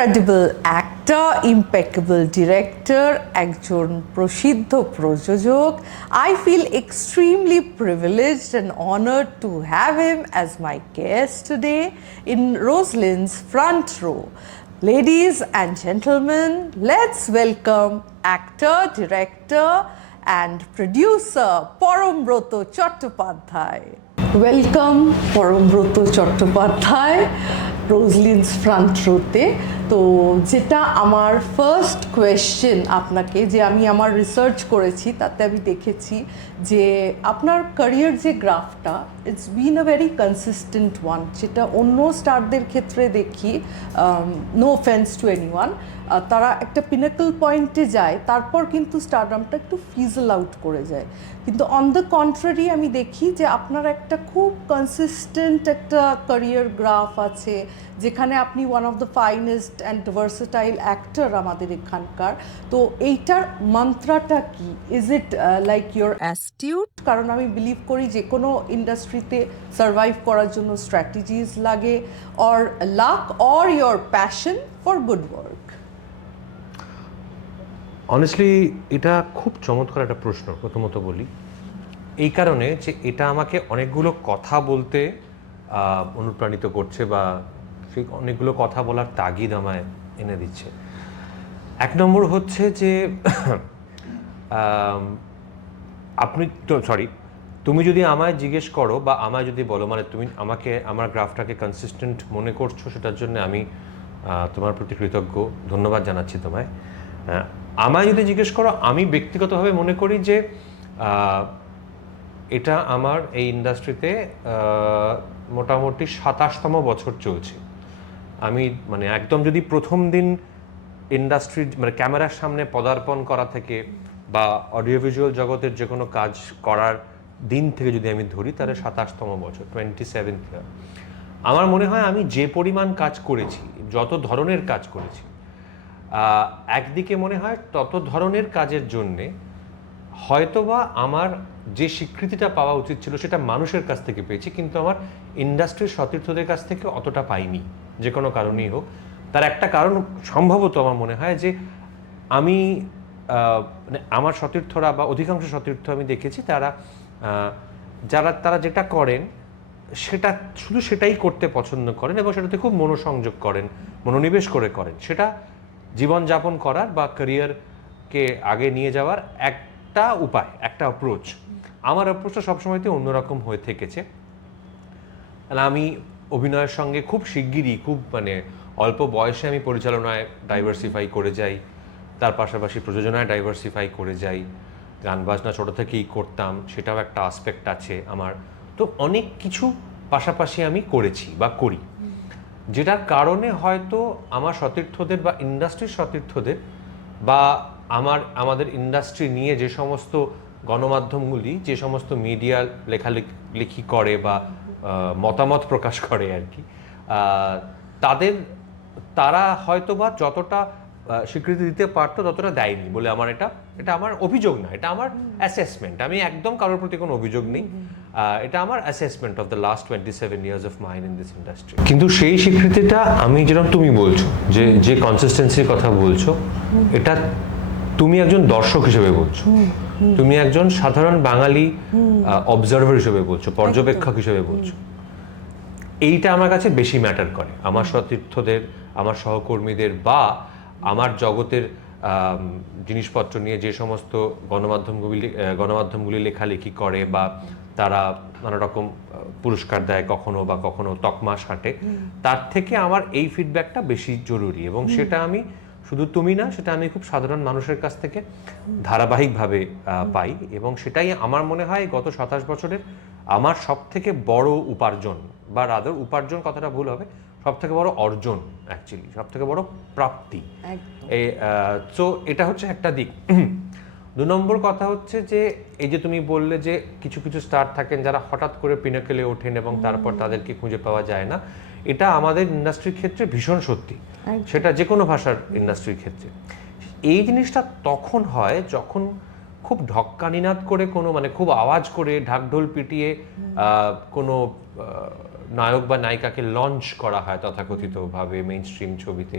Incredible actor, ইম্পেকেবল director, একজন প্রসিদ্ধ প্রযোজক। I feel extremely privileged and honored to have him as my guest today in Rosalind's front row. Ladies and gentlemen, let's welcome actor, director and producer Porombrot Chattopadhyay. Welcome Parambrata Chattopadhyay রোজলিন্স front রোতে। তো যেটা আমার first question আপনাকে, যে আমি আমার research করেছি তাতে আমি দেখেছি যে আপনার ক্যারিয়ার যে গ্রাফটা, it's been a very consistent one, যেটা অন্য স্টারদের ক্ষেত্রে দেখি, নো অফেন্স টু এনিওয়ান, তারা একটা পিনাকল পয়েন্টে যায়, তারপর কিন্তু স্টারডামটা একটু ফিজল আউট করে যায়। কিন্তু অন দ্য কন্ট্রারি আমি দেখি যে আপনার একটা খুব কনসিস্টেন্ট একটা ক্যারিয়ার গ্রাফ আছে, যেখানে আপনি one of the finest and versatile actor আমাদের এখানকার। তো এইটার মন্ত্রটা কি? Is it like your astute? কারণ আমি বিলিভ করি যে কোনো ইন্ডাস্ট্রিতে সার্ভাইভ করার জন্য স্ট্র্যাটেজিস লাগে, or lakh, or your passion for good work. Honestly এটা খুব চমৎকার একটা প্রশ্ন। প্রথমত বলি এই কারণে যে এটা আমাকে অনেকগুলো কথা বলতে অনুপ্রাণিত করছে, বা সেই অনেকগুলো কথা বলার তাগিদ আমায় এনে দিচ্ছে। এক নম্বর হচ্ছে যে আপনি তো তুমি যদি আমায় জিজ্ঞেস করো বা আমায় যদি বলো, মানে তুমি আমাকে আমার গ্রাফটাকে কনসিস্টেন্ট মনে করছো, সেটার জন্য আমি তোমার প্রতি কৃতজ্ঞ, ধন্যবাদ জানাচ্ছি তোমায়। আমায় যদি জিজ্ঞেস করো, আমি ব্যক্তিগতভাবে মনে করি যে এটা আমার এই ইন্ডাস্ট্রিতে মোটামুটি 27তম বছর চলছে। আমি মানে একদম যদি প্রথম দিন ইন্ডাস্ট্রি মানে ক্যামেরার সামনে পদার্পণ করা থেকে বা অডিও ভিজুয়াল জগতের যে কোনো কাজ করার দিন থেকে যদি আমি ধরি, তাহলে 27তম বছর, 27th ইয়ার। আমার মনে হয় আমি যে পরিমাণ কাজ করেছি, যত ধরনের কাজ করেছি, একদিকে মনে হয় তত ধরনের কাজের জন্যে হয়তোবা আমার যে স্বীকৃতিটা পাওয়া উচিত ছিল সেটা মানুষের কাছ থেকে পেয়েছি, কিন্তু আমার ইন্ডাস্ট্রির সতীর্থদের কাছ থেকে অতটা পাইনি, যে কোনো কারণেই হোক। তার একটা কারণ সম্ভবত আমার মনে হয় যে আমি মানে আমার সতীর্থরা বা অধিকাংশ সতীর্থ আমি দেখেছি তারা যেটা করেন সেটা শুধু সেটাই করতে পছন্দ করেন এবং সেটাতে খুব মনোসংযোগ করেন, মনোনিবেশ করেন। সেটা জীবনযাপন করার বা ক্যারিয়ারকে আগে নিয়ে যাওয়ার একটা উপায়, একটা অ্যাপ্রোচ। আমার অ্যাপ্রোচটা সবসময়তে অন্যরকম হয়ে থেকেছে। আমি অভিনয়ের সঙ্গে খুব শিগগিরই, খুব মানে অল্প বয়সে আমি পরিচালনায় ডাইভার্সিফাই করে যাই, তার পাশাপাশি প্রযোজনায় ডাইভার্সিফাই করে যাই। গান বাজনা ছোটো থেকেই করতাম, সেটাও একটা আসপেক্ট আছে আমার। তো অনেক কিছু পাশাপাশি আমি করেছি বা করি, যেটার কারণে হয়তো আমার সতীর্থদের বা ইন্ডাস্ট্রির সতীর্থদের বা আমাদের ইন্ডাস্ট্রি নিয়ে যে সমস্ত গণমাধ্যমগুলি, যে সমস্ত মিডিয়া লেখালেখি করে বা মতামত প্রকাশ করে আর কি, তারা হয়তো বা যতটা স্বীকৃতি দিতে পারতো ততটা দেয়নি বলে এটা আমার অভিযোগ না, এটা আমার অ্যাসেসমেন্ট। আমি একদম কারোর প্রতি কোনো অভিযোগ নেই, এটা আমার assessment of the last 27 years of mine in this industry. কিন্তু সেই স্বীকৃতিটা আমি যেরকম তুমি বলছো যে কনসিস্টেন্সির কথা বলছো, এটা তুমি একজন দর্শক হিসেবে বলছো, তুমি একজন সাধারণ বাঙালি অবজারভার হিসেবে বলছো, পর্যবেক্ষক হিসেবে বলছো। এইটা আমার কাছে বেশি ম্যাটার করে। আমার সতীর্থদের, আমার সহকর্মীদের বা আমার জগতের জিনিসপত্র নিয়ে যে সমস্ত গণমাধ্যমগুলি লেখালেখি করে বা তারা নানা রকম পুরস্কার দেয় কখনো তকমা ছাঁটে, তার থেকে আমার এই ফিডব্যাকটা বেশি জরুরি। এবং সেটা আমি শুধু তুমি না, সেটা আমি খুব সাধারণ মানুষের কাছ থেকে ধারাবাহিকভাবে পাই। এবং সেটাই আমার মনে হয় গত 27 বছরের আমার সব থেকে বড় উপার্জন, বা রাদার উপার্জন কথাটা ভুল হবে, সব থেকে বড় অর্জন, অ্যাকচুয়ালি সব থেকে বড় প্রাপ্তি। তো এটা হচ্ছে একটা দিক। 2 নম্বর কথা হচ্ছে যে এই যে তুমি বললে যে কিছু কিছু স্টার থাকেন যারা হঠাৎ করে পিনাকেলে ওঠেন এবং তারপর তাদেরকে খুঁজে পাওয়া যায় না। এটা আমাদের ইন্ডাস্ট্রির ক্ষেত্রে ভীষণ সত্যি, সেটা যে কোনো ভাষার ইন্ডাস্ট্রির ক্ষেত্রে। এই জিনিসটা তখন হয় যখন খুব ঢক্কানিনাদ করে কোনো, মানে খুব আওয়াজ করে ঢাকঢোল পিটিয়ে কোনো নায়ক বা নায়িকাকে লঞ্চ করা হয় তথাকথিতভাবে মেইন স্ট্রিম ছবিতে,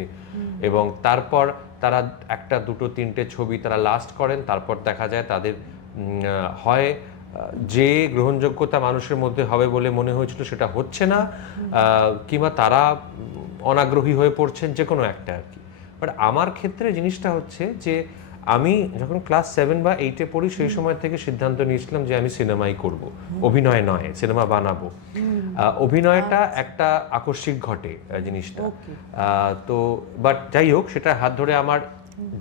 এবং তারপর তারা একটা দুটো তিনটে ছবি তারা লাস্ট করেন, তারপর দেখা যায় তাদের হয় যে গ্রহণযোগ্যতা মানুষের মধ্যে হবে বলে মনে হয়েছিল সেটা হচ্ছে না, কিংবা তারা অনাগ্রহী হয়ে পড়ছেন, যে কোনো একটা আর কি। বাট আমার ক্ষেত্রে জিনিসটা হচ্ছে যে আমি যখন ক্লাস 7 বা 8-এ পড়ি সেই সময় থেকে সিদ্ধান্ত নিয়েছিলাম যে আমি সিনেমাই করব, অভিনয় নয়, সিনেমা বানাবো। অভিনয়টা একটা আকস্মিক ঘটে জিনিসটা। তো বাট যাই হোক, সেটা হাত ধরে আমার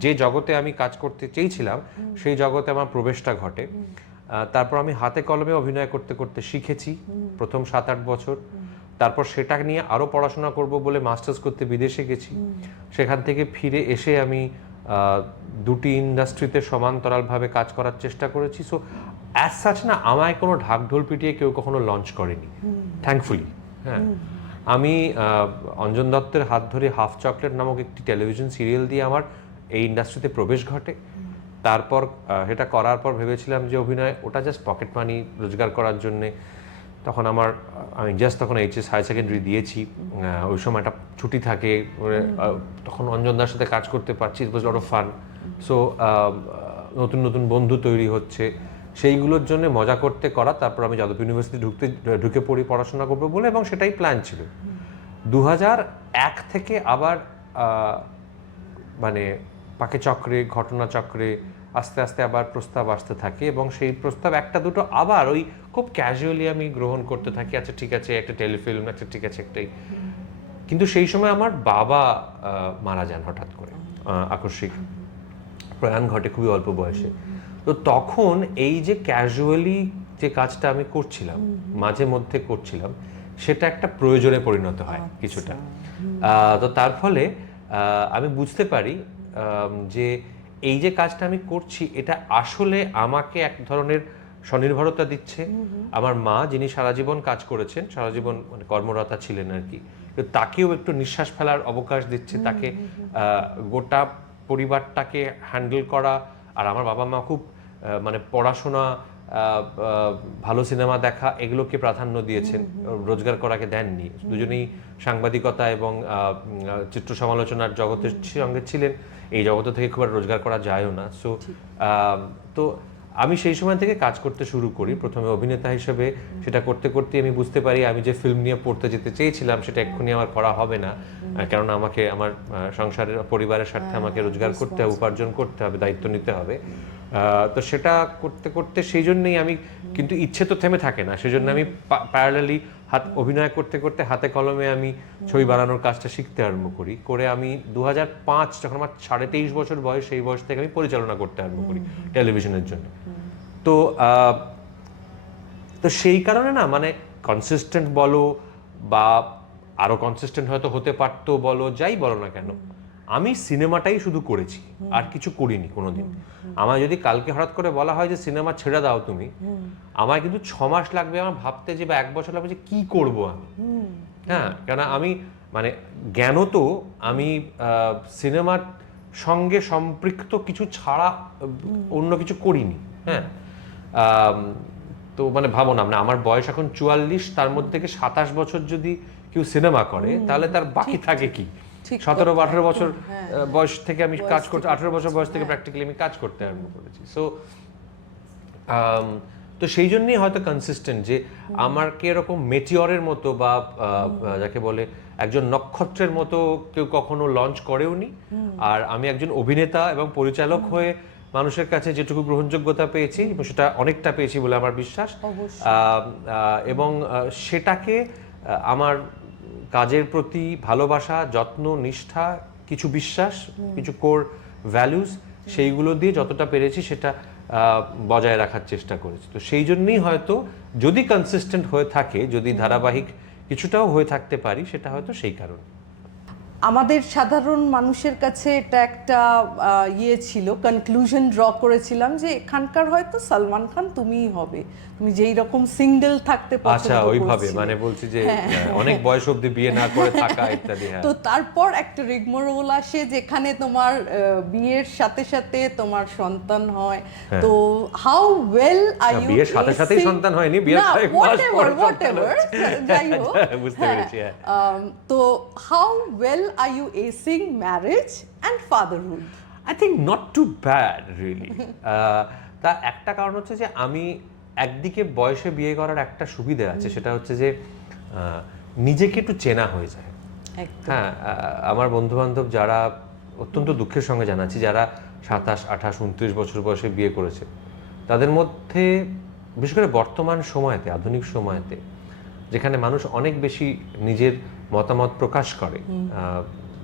যে জগতে আমি কাজ করতে চেয়েছিলাম সেই জগতে আমার প্রবেশটা ঘটে। তারপর আমি হাতে কলমে অভিনয় করতে করতে শিখেছি প্রথম 7-8 বছর। তারপর সেটা নিয়ে আরও পড়াশোনা করব বলে মাস্টার্স করতে বিদেশে গেছি। সেখান থেকে ফিরে এসে আমি দুটি ইন্ডাস্ট্রিতে সমান্তরালভাবে কাজ করার চেষ্টা করেছি। সো অ্যাজ সাচ না, আমায় কোনো ঢাকঢোল পিটিয়ে কেউ কখনো লঞ্চ করেনি, থ্যাঙ্কফুলি। হ্যাঁ, আমি অঞ্জন দত্তের হাত ধরে হাফ চকলেট নামক একটি টেলিভিশন সিরিয়াল দিয়ে আমার এই ইন্ডাস্ট্রিতে প্রবেশ ঘটে। তারপর এটা করার পর ভেবেছিলাম যে অভিনয় ওটা জাস্ট পকেট মানি রোজগার করার জন্যে। তখন আমি জাস্ট তখন এইচএস হায়ার সেকেন্ডারি দিয়েছি, ওই সময় একটা ছুটি থাকে, তখন অঞ্জনদার সাথে কাজ করতে পারছি, ইট ওয়াজ লট অফ ফান। সো নতুন নতুন বন্ধু তৈরি হচ্ছে, সেইগুলোর জন্য মজা করতে করা। তারপর আমি যাদব ইউনিভার্সিটি ঢুকে পড়ি পড়াশোনা করবো বলে, এবং সেটাই প্ল্যান ছিল। 2001 থেকে আবার মানে পাকে চক্রে, ঘটনা চক্রে আস্তে আস্তে আবার প্রস্তাব আসতে থাকে, এবং সেই প্রস্তাব একটা দুটো আবার ওই খুব ক্যাজুয়ালি আমি গ্রহণ করতে থাকি। আচ্ছা ঠিক আছে, একটা টেলিফিল্ম, আচ্ছা ঠিক আছে একটাই। কিন্তু সেই সময় আমার বাবা মারা যান হঠাৎ করে, আকস্মিক প্রয়াণ ঘটে খুবই অল্প বয়সে। তো তখন এই যে ক্যাজুয়ালি যে কাজটা আমি করছিলাম, মাঝে মধ্যে করছিলাম, সেটা একটা প্রয়োজনে পরিণত হয় কিছুটা। তো তার ফলে আমি বুঝতে পারি যে এই যে কাজটা আমি করছি এটা আসলে আমাকে এক ধরনের স্বনির্ভরতা দিচ্ছে। আমার মা, যিনি সারা জীবন কাজ করেছেন, সারা জীবন মানে কর্মরতা ছিলেন আর কি, তাকেও একটু নিঃশ্বাস ফেলার অবকাশ দিচ্ছে, তাকে গোটা পরিবারটাকে হ্যান্ডেল করা। আর আমার বাবা মা খুব মানে পড়াশোনা, ভালো সিনেমা দেখা, এগুলোকে প্রাধান্য দিয়েছেন, রোজগার করাকে দেননি। দুজনেই সাংবাদিকতা এবং চিত্র সমালোচনার জগতের সঙ্গে ছিলেন। এই জগৎ থেকে খুব আর রোজগার করা যায়ও না। সো তো আমি সেই সময় থেকে কাজ করতে শুরু করি, প্রথমে অভিনেতা হিসেবে। সেটা করতে করতে আমি বুঝতে পারি আমি যে ফিল্ম নিয়ে পড়তে যেতে চেয়েছিলাম সেটা এক্ষুনি আমার করা হবে না, কেননা আমাকে আমার সংসারের, পরিবারের স্বার্থে আমাকে রোজগার করতে হবে, উপার্জন করতে হবে, দায়িত্ব নিতে হবে। তো সেটা করতে করতে সেই জন্যই আমি, কিন্তু ইচ্ছে তো থেমে থাকে না, সেজন্য আমি প্যারালালি অভিনয় করতে করতে হাতে কলমে আমি ছবি বানানোর কাজটা শিখতে আরম্ভ করি। করে আমি 2005, যখন আমার 23.5 বছর বয়স, সেই বয়স থেকে আমি পরিচালনা করতে আরম্ভ করি টেলিভিশনের জন্য। তো তো সেই কারণে না, মানে কনসিস্টেন্ট বলো বা আরো কনসিস্টেন্ট হয়তো হতে পারতো বলো, যাই বলো না কেন, আমি সিনেমাটাই শুধু করেছি, আর কিছু করিনি কোনোদিন। আমায় যদি কালকে হঠাৎ করে বলা হয় যে সিনেমা ছেড়ে দাও তুমি, আমায় কিন্তু 6 মাস লাগবে আমার ভাবতে, যে বা 1 বছর লাগবে যে কি করব আমি। হ্যাঁ, কেন আমি মানে জ্ঞানত আমি সিনেমার সঙ্গে সম্পৃক্ত কিছু ছাড়া অন্য কিছু করিনি। হ্যাঁ, তো মানে ভাবো না, আমার বয়স এখন 44, তার মধ্যে থেকে 27 বছর যদি কেউ সিনেমা করে তাহলে তার বাকি থাকে কি? 17 বা 18 বছর বয়স থেকে আমি কাজ করতে, 18 বছর বয়স থেকে প্র্যাকটিক্যালি আমি কাজ করতে আরম্ভ করেছি। সো তো সেই জন্যই হয়তো কনসিস্টেন্ট, যে আমাকে এরকম মেটিওরের মতো বা যাকে বলে একজন নক্ষত্রের মতো কেউ কখনো লঞ্চ করেওনি। আর আমি একজন অভিনেতা এবং পরিচালক হয়ে মানুষের কাছে যেটুকু গ্রহণযোগ্যতা পেয়েছি, সেটা অনেকটা পেয়েছি বলে আমার বিশ্বাস। এবং সেটাকে আমার কাজের প্রতি ভালোবাসা, যত্ন, নিষ্ঠা, কিছু বিশ্বাস, কিছু কোর ভ্যালুস, সেইগুলো দিয়ে যতটা পেরেছি সেটা বজায় রাখার চেষ্টা করেছি। তো সেই জন্যই হয়তো যদি কনসিস্টেন্ট হয়ে থাকে, যদি ধারাবাহিক কিছুটাও হয়ে থাকতে পারি, সেটা হয়তো সেই কারণে। আমাদের সাধারণ মানুষের কাছে এটা একটা ইয়ে ছিল, কনক্লুশন ড্র করেছিলাম যে এখানকার হয়তো সালমান খান তুমিই হবে, তুমি যেই রকম সিঙ্গেল থাকতে আচ্ছা পছন্দ ওইভাবে করছিলে। মানে বলছি যে অনেক বয়স অবধি বিয়ে না করে থাকা ইত্যাদি। হ্যাঁ তো তারপর একটা রিগমারোল আসে যেখানে তোমার বিয়ের সাথে সাথে তোমার সন্তান হয়। তো হাউ ওয়েল আর ইউ, বিয়ের সাথে সাথেই সন্তান হয়নি, বিয়ের কয়েক মাস পরে সন্তান হয়েছে। যাই হোক, বুঝতে পেরেছি, হ্যাঁ। তো how well are you acing marriage and fatherhood? I think not too bad really. তার একটা কারণ হচ্ছে যে আমি একদিকে বয়সে বিয়ে করার একটা সুবিধা আছে, সেটা হচ্ছে যে নিজেকে একটু চেনা হয়ে যায়। হ্যাঁ, আমার বন্ধু বান্ধব যারা, অত্যন্ত দুঃখের সঙ্গে জানাচ্ছি, যারা 27, 28, 29 বছর বয়সে বিয়ে করেছে, তাদের মধ্যে বিশেষ করে বর্তমান সময়তে, আধুনিক সময়তে, যেখানে মানুষ অনেক বেশি নিজের মতামত প্রকাশ করে,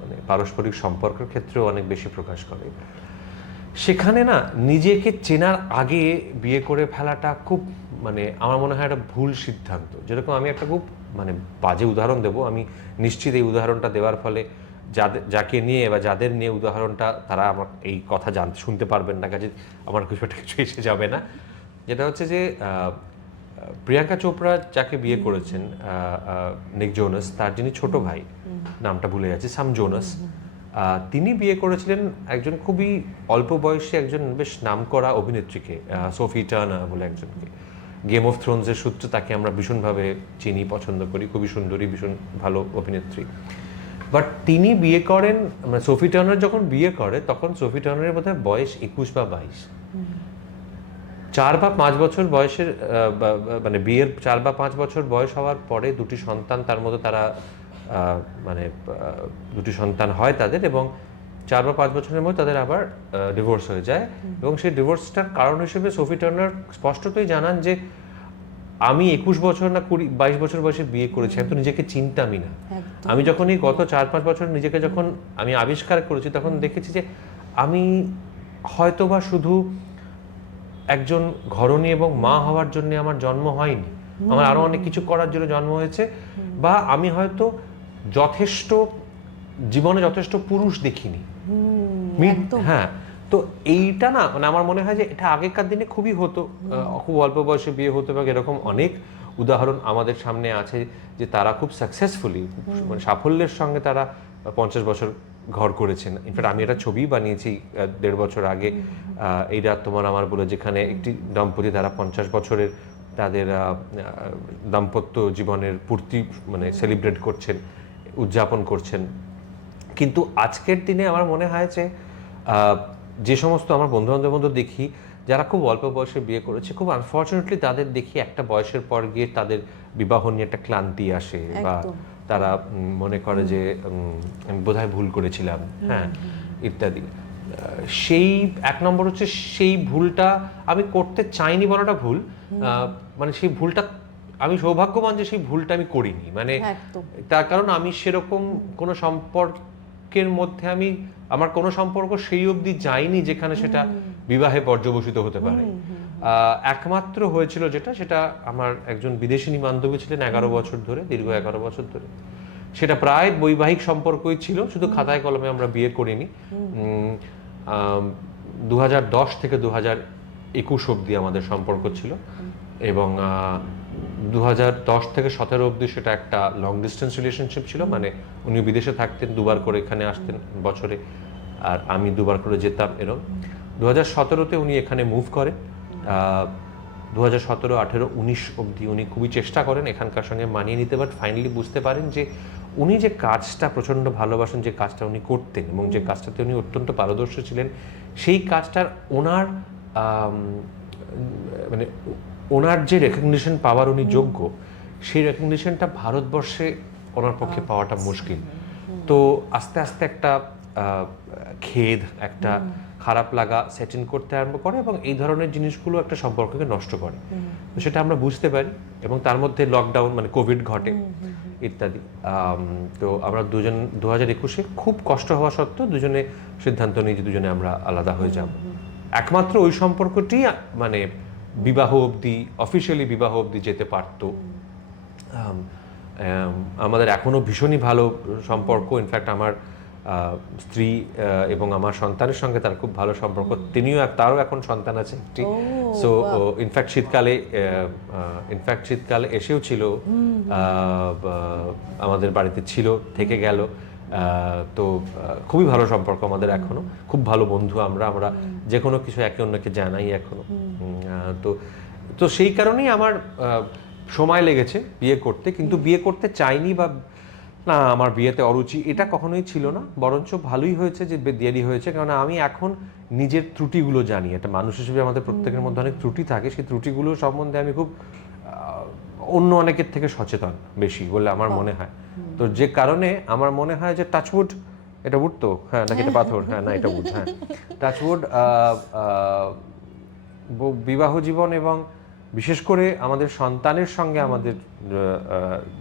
মানে পারস্পরিক সম্পর্কের ক্ষেত্রেও অনেক বেশি প্রকাশ করে, সেখানে না নিজেকে চেনার আগে বিয়ে করে ফেলাটা খুব, মানে আমার মনে হয় একটা ভুল সিদ্ধান্ত। যেরকম আমি একটা খুব মানে বাজে উদাহরণ দেবো, আমি নিশ্চিত এই উদাহরণটা দেওয়ার ফলে যাকে নিয়ে বা যাদের নিয়ে উদাহরণটা, তারা আমার এই কথা শুনতে পারবেন না, কাজে আমার কিছু একটা কিছু এসে যাবে না। যেটা হচ্ছে যে প্রিয়াঙ্কা চোপড়া যাকে বিয়ে করেছেন, নিক জোনাস, তার যিনি ছোট ভাই, নামটা ভুলে যাচ্ছি, সাম জোনাস, তিনি বিয়ে করেছিলেন একজন খুবই অল্প বয়সী একজন বেশ নামকরা অভিনেত্রীকে, সোফি টার্নার বলে একজনকে। গেম অফ থ্রোনসের সূত্রে তাকে আমরা ভীষণভাবে চিনি, পছন্দ করি, খুবই সুন্দরী, ভীষণ ভালো অভিনেত্রী। বাট তিনি বিয়ে করেন, মানে সোফি টার্নার যখন বিয়ে করে তখন সোফি টার্নারের বোধহয় বয়স 21 বা 22। 4 বা 5 বছর বয়সের মানে বিয়ের 4 বা 5 বছর বয়স হওয়ার পরে দুটি সন্তান তার মধ্যে তারা মানে দুটি সন্তান হয় তাদের, এবং 4 বা 5 বছরের মধ্যে তাদের আবার ডিভোর্স হয়ে যায়। এবং সেই ডিভোর্সটার কারণ হিসেবে সোফি টার্নার স্পষ্টতই জানান যে আমি 21 বছর না 22 বছর বয়সে বিয়ে করেছি, আমি তো নিজেকে চিনতামই না। আমি যখন এই গত 4-5 বছর নিজেকে যখন আমি আবিষ্কার করেছি, তখন দেখেছি যে আমি হয়তোবা শুধু একজন ঘরণী এবং মা হওয়ার জন্য আমার জন্ম হয়নি, আমার আরো অনেক কিছু করার জন্য জন্ম হয়েছে, বা আমি হয়তো যথেষ্ট জীবনে যথেষ্ট পুরুষ দেখিনি। হ্যাঁ, তো এইটা না, মানে আমার মনে হয় যে এটা আগেকার দিনে খুবই হতো, খুব অল্প বয়সে বিয়ে হতো, এবং এরকম অনেক উদাহরণ আমাদের সামনে আছে যে তারা খুব সাকসেসফুলি, মানে সাফল্যের সঙ্গে তারা 50 বছর ঘর করেছেন। ইনফ্যাক্ট আমি একটা ছবি বানিয়েছি 1.5 বছর আগে, এইটা তোমার আমার বলে, যেখানে একটি দম্পতি তারা 50 বছরের তাদের দাম্পত্য জীবনের পূর্তি মানে সেলিব্রেট করছেন, উদযাপন করছেন। কিন্তু আজকের দিনে আমার মনে হয় যে সমস্ত আমার বন্ধুবান্ধবের মধ্যে দেখি যারা খুব অল্প বয়সে বিয়ে করেছে, খুব আনফর্চুনেটলি তাদের দেখি একটা বয়সের পর গিয়ে তাদের বিবাহ নিয়ে একটা ক্লান্তি আসে, বা তারা মনে করে যে আমি বোধহয় ভুল করেছিলাম, হ্যাঁ, ইত্যাদি। সেই এক নম্বর হচ্ছে, সেই ভুলটা আমি করতে চাইনি বলাটা ভুল, মানে সেই ভুলটা আমি সৌভাগ্যবান যে সেই ভুলটা আমি করিনি, মানে তার কারণ আমি সেরকম কোনো সম্পর্কের মধ্যে আমার কোনো সম্পর্ক সেই অবধি যায়নি যেখানে সেটা বিবাহে পর্যবসিত হতে পারে। একমাত্র হয়েছিল সেটা আমার একজন বিদেশিনী বান্ধবী ছিলেন 11 বছর ধরে, দীর্ঘ 11 বছর ধরে। সেটা প্রায় বৈবাহিক সম্পর্কই ছিল, শুধু খাতায় কলমে আমরা বিয়ে করিনি। 2010 থেকে 2021 অবধি আমাদের সম্পর্ক ছিল, এবং 2010 থেকে 17 অবধি সেটা একটা লং ডিস্টেন্স রিলেশনশিপ ছিল, মানে উনি বিদেশে থাকতেন, 2বার করে এখানে আসতেন বছরে, আর আমি 2বার করে যেতাম এরকম। 2017-তে উনি এখানে মুভ করেন। 2017, 18, 19 অবধি উনি খুবই চেষ্টা করেন এখানকার সঙ্গে মানিয়ে নিতে, বাট ফাইনালি বুঝতে পারেন যে উনি যে কাজটা প্রচণ্ড ভালোবাসেন, যে কাজটা উনি করতেন এবং যে কাজটাতে উনি অত্যন্ত পারদর্শী ছিলেন, সেই কাজটার মানে ওনার যে রেকগনিশন পাওয়ার উনি যোগ্য, সেই রেকগনিশনটা ভারতবর্ষে ওনার পক্ষে পাওয়াটা মুশকিল। তো আস্তে আস্তে একটা খেদ, একটা খারাপ লাগা সেট ইন করতে আরম্ভ করে, এবং এই ধরনের জিনিসগুলো একটা সম্পর্ককে নষ্ট করে। তো সেটা আমরা বুঝতে পারি, এবং তার মধ্যে লকডাউন, মানে কোভিড ঘটে ইত্যাদি। তো আমরা 2021-এ খুব কষ্ট হওয়া সত্ত্বেও দুজনে সিদ্ধান্ত নিই যে দুজনে আমরা আলাদা হয়ে যাব। একমাত্র ওই সম্পর্কটি মানে বিবাহ অবধি, অফিসিয়ালি বিবাহ অবধি যেতে পারত। আমাদের এখনো ভীষণই ভালো সম্পর্ক। ইনফ্যাক্ট আমার স্ত্রী এবং আমার সন্তানের সঙ্গে তার খুব ভালো সম্পর্ক। তারও এখন সন্তান আছে একটি। সো ইনফ্যাক্ট শীতকালে এসেও ছিল, আমাদের বাড়িতে ছিল, থেকে গেল। তো খুবই ভালো সম্পর্ক আমাদের এখনো, খুব ভালো বন্ধু আমরা যে কোনো কিছু একে অন্যকে জানাই এখনো। তো তো সেই কারণেই আমার সময় লেগেছে বিয়ে করতে, কিন্তু বিয়ে করতে চাইনি বা না আমার বিয়েতে অরুচি এটা কখনোই ছিল না। বরঞ্চ ভালোই হয়েছে যে দেরি হয়েছে, কারণ আমি এখন নিজের ত্রুটিগুলো জানি। একটা মানুষ হিসেবে আমাদের প্রত্যেকের মধ্যে অনেক ত্রুটি থাকে, সেই ত্রুটিগুলো সম্বন্ধে আমি খুব অন্য অনেকের থেকে সচেতন বেশি বলে আমার মনে হয়। তো যে কারণে আমার মনে হয় যে টাচউড, এটা উড তো, হ্যাঁ নাকি এটা পাথর, হ্যাঁ না এটা উড, হ্যাঁ টাচউড, বিবাহ জীবন এবং বিশেষ করে আমাদের সন্তানের সঙ্গে আমাদের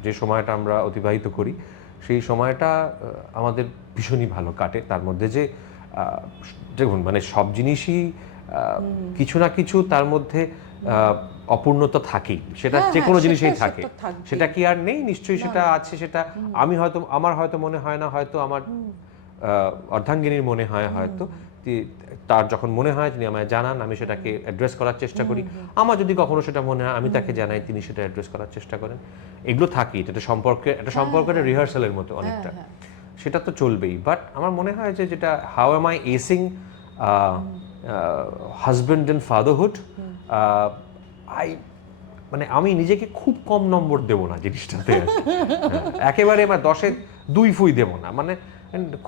যে সময়টা আমরা অতিবাহিত করি, সেই সময়টা আমাদের ভীষণই ভালো কাটে। তার মধ্যে যে দেখুন মানে সব জিনিসই কিছু না কিছু তার মধ্যে অপূর্ণতা থাকেই, সেটা যে কোনো জিনিসেই থাকে। সেটা কি আর নেই? নিশ্চয়ই সেটা আছে। সেটা আমার হয়তো মনে হয় না, হয়তো আমার অর্ধাঙ্গিনীর মনে হয়, হয়তো তার যখন মনে হয় তিনি আমায় জানান, আমি সেটাকে অ্যাড্রেস করার চেষ্টা করি। আমার যদি কখনো সেটা মনে হয় আমি তাকে জানাই, তিনি সেটা অ্যাড্রেস করার চেষ্টা করেন। এগুলো থাকি, এটা সম্পর্কের রিহার্সালের মতো অনেকটা, সেটা তো চলবেই। বাট আমার মনে হয় যে যেটা how am I acing husband and fatherhood, মানে আমি নিজেকে খুব কম নম্বর দেব না জিনিসটাতে, একেবারে 10-এ 2 ফুই দেব না, মানে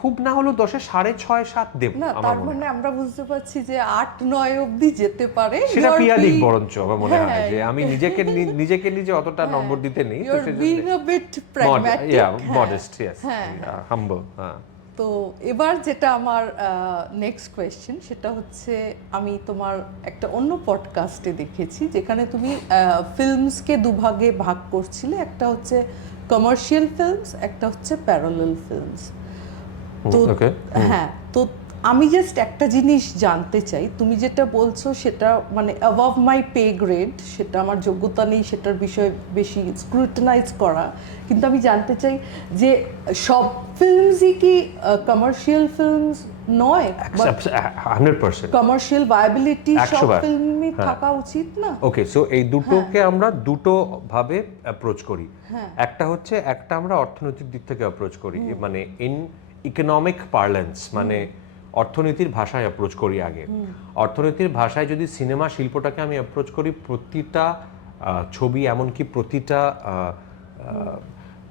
খুব না হলেও 10-এ 6.5 7 দেব না। তার মানে আমরা বুঝতে পারছি যে 8-9 অবধি যেতে পারে, সেটা পিয়াদিক বরঞ্চ আমার মনে হয় যে আমি নিজে অতটা নম্বর দিতে নেই। তো সেটা মডেস্ট, ইয়েস, হাম্বল। তো এবার যেটা আমার নেক্সট কোয়েশ্চেন, সেটা হচ্ছে আমি তোমার একটা অন্য পডকাস্টে দেখেছি যেখানে তুমি ফিল্মসকে দুভাগে ভাগ করছিলে, একটা হচ্ছে কমার্শিয়াল ফিল্মস, একটা হচ্ছে প্যারালাল ফিল্মস। তো হ্যাঁ, তো আমি জাস্ট একটা জিনিস জানতে চাই, তুমি যেটা বলছো সেটা মানে অ্যাবভ মাই পে গ্রেড, সেটা আমার যোগ্যতা নেই সেটার বিষয়ে বেশি স্ক্রুটিনাইজ করা, কিন্তু আমি জানতে চাই যে সব ফিল্মসই কি কমার্শিয়াল ফিল্মস নয়? 100% কমার্শিয়াল ভায়াবিলিটি সব ফিল্মই থাকা উচিত না? ওকে, সো এই দুটোকে আমরা দুটো ভাবে অ্যাপ্রোচ করি। একটা হচ্ছে আমরা অর্থনৈতিক দিক থেকে অ্যাপ্রোচ করি, মানে ইন ইকোনমিক পার্লেন্স, মানে অর্থনীতির ভাষায় অ্যাপ্রোচ করি আগে। অর্থনীতির ভাষায় যদি সিনেমা শিল্পটাকে আমি অ্যাপ্রোচ করি, প্রতিটা ছবি, এমনকি প্রতিটা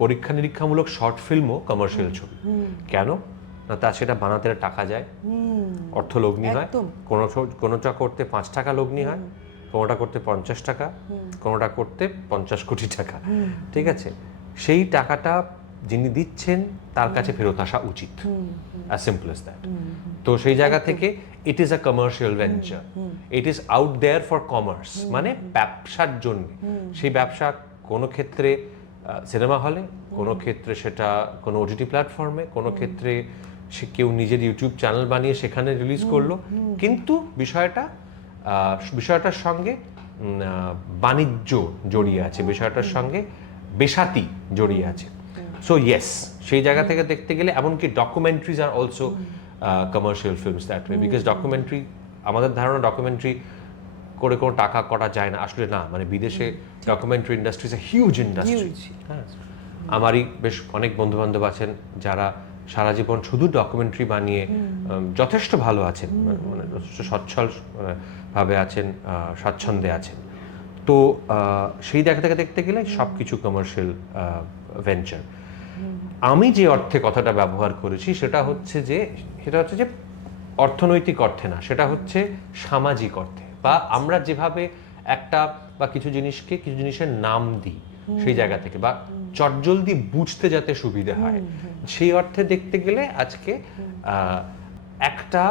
পরীক্ষা নিরীক্ষামূলক শর্ট ফিল্মও কমার্শিয়াল ছবি। কেন না? সেটা বানাতে টাকা যায়, অর্থ লগ্নি হয়। কোনোটা করতে 5 টাকা লগ্নি হয়, কোনোটা করতে 50 টাকা, কোনোটা করতে 50 কোটি টাকা। ঠিক আছে, সেই টাকাটা যিনি দিচ্ছেন তার কাছে ফেরত আসা উচিত, as simple as that. তো সেই জায়গা থেকে it is a commercial venture, it is out there for commerce, মানে ব্যবসার জন্য। সেই ব্যবসা কোনো ক্ষেত্রে সিনেমা হলে, কোনো ক্ষেত্রে সেটা কোনো ওটিটি প্ল্যাটফর্মে, কোনো ক্ষেত্রে সে কেউ নিজের ইউটিউব চ্যানেল বানিয়ে সেখানে রিলিজ করলো। কিন্তু বিষয়টার সঙ্গে বাণিজ্য জড়িয়ে আছে, বিষয়টার সঙ্গে বেসাতি জড়িয়ে আছে। সো ইয়েস, সেই জায়গা থেকে দেখতে গেলে এমনকি documentaries are also commercial films that way, because documentary, আমাদের ধারণা ডকুমেন্টারি করে কোনো টাকা করা যায় না, আসলে না। মানে বিদেশে documentary industry is a huge industry. আমারই বেশ অনেক বন্ধু বান্ধব আছেন যারা সারা জীবন শুধু ডকুমেন্টারি বানিয়ে যথেষ্ট ভালো আছেন, মানে যথেষ্ট সচ্ছল ভাবে আছেন, স্বাচ্ছন্দ্যে আছেন। তো সেই জায়গা থেকে দেখতে গেলে সব কিছু কমার্শিয়াল ভেঞ্চার। আমি যে অর্থে কথাটা ব্যবহার করেছি সেটা হচ্ছে যে অর্থনৈতিক অর্থে না, সেটা হচ্ছে সামাজিক অর্থে, বা আমরা যেভাবে একটা বা কিছু জিনিসের নাম দিই সেই জায়গা থেকে, বা চটজলদি বুঝতে যাতে সুবিধা হয়, সেই অর্থে দেখতে গেলে আজকে একটা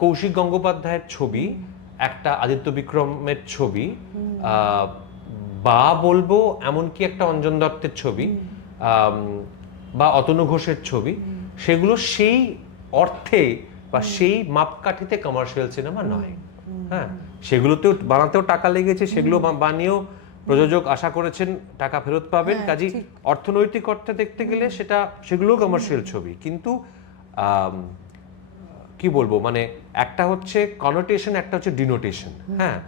কৌশিক গঙ্গোপাধ্যায়ের ছবি, একটা আদিত্য বিক্রমের ছবি, বা বলবো এমনকি একটা অঞ্জন দত্তের ছবি বা অতনু ঘোষের ছবি, সেগুলো সেই অর্থে বা সেই মাপকাঠিতে কমার্শিয়াল সিনেমা নয়। হ্যাঁ, সেগুলোতেও বানাতেও টাকা লেগেছে, সেগুলো বানিয়েও প্রযোজক আশা করেছেন টাকা ফেরত পাবেন, কাজেই অর্থনৈতিক অর্থে দেখতে গেলে সেগুলো কমার্শিয়াল ছবি। কিন্তু কি বলবো, মানে একটা হচ্ছে কনোটেশন, একটা হচ্ছে ডিনোটেশন। হ্যাঁ,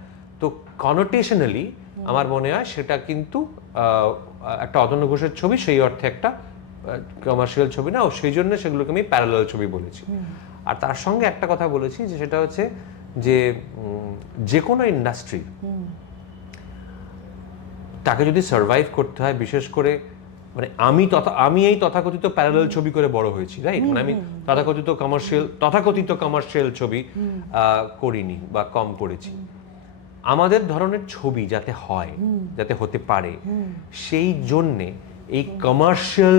তো কনোটেশনালি আমার মনে হয় সেটা কিন্তু একটা অতনু ঘোষের ছবি, সেই অর্থে একটা কমার্শিয়াল ছবি না, ও সেই জন্য সেগুলোকে আমি প্যারালাল ছবি বলেছি। আর তার সঙ্গে একটা কথা বলেছি যে সেটা হচ্ছে যে কোনো ইন্ডাস্ট্রি তাকে যদি সার্ভাইভ করতে হয়, বিশেষ করে মানে আমি এই তথাকথিত প্যারালাল ছবি করে বড় হয়েছি, রাইট? মানে আমি তথাকথিত কমার্শিয়াল ছবি করিনি বা কম করেছি। আমাদের ধরনের ছবি যাতে হয়, যাতে হতে পারে, সেই জন্যে এই কমার্শিয়াল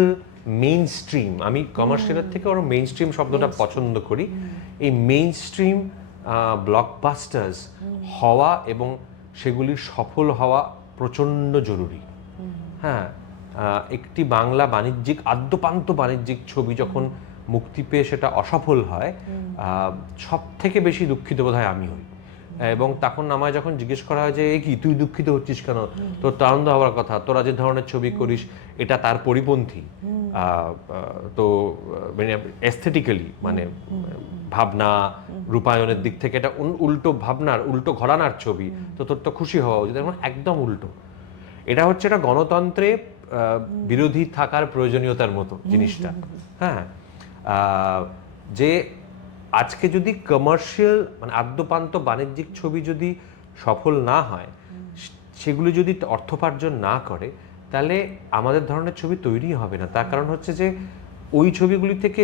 মেইন স্ট্রিম, আমি কমার্শিয়ালের থেকে আরো মেইন স্ট্রিম শব্দটা পছন্দ করি, এই মেইন স্ট্রিম ব্লকবাস্টার্স হওয়া এবং সেগুলির সফল হওয়া প্রচণ্ড জরুরি। হ্যাঁ, একটি বাংলা আদ্যপান্ত বাণিজ্যিক ছবি যখন মুক্তি পেয়ে সেটা অসফল হয়, সব থেকে বেশি দুঃখিত বোধ হয় আমি হই। এবং তখন আমায় যখন জিজ্ঞেস করা হয় যে কি তুই দুঃখিত হচ্ছিস কেন, তোর তো আনন্দ হওয়ার কথা, তোরা যে ধরনের ছবি করিস এটা তার পরিপন্থী, তো মানে এস্থেটিক্যালি, মানে ভাবনা রূপায়ণের দিক থেকে এটা উল্টো ভাবনার, উল্টো ঘরানার ছবি, তো তোর তো খুশি হওয়া উচিত। একদম উল্টো। এটা হচ্ছে একটা গণতন্ত্রে বিরোধী থাকার প্রয়োজনীয়তার মতো জিনিসটা। হ্যাঁ, যে আজকে যদি কমার্শিয়াল মানে আদ্যপান্ত বাণিজ্যিক ছবি যদি সফল না হয়, সেগুলি যদি অর্থোপার্জন না করে, তাহলে আমাদের ধরনের ছবি তৈরি হবে না। তার কারণ হচ্ছে যে ওই ছবিগুলি থেকে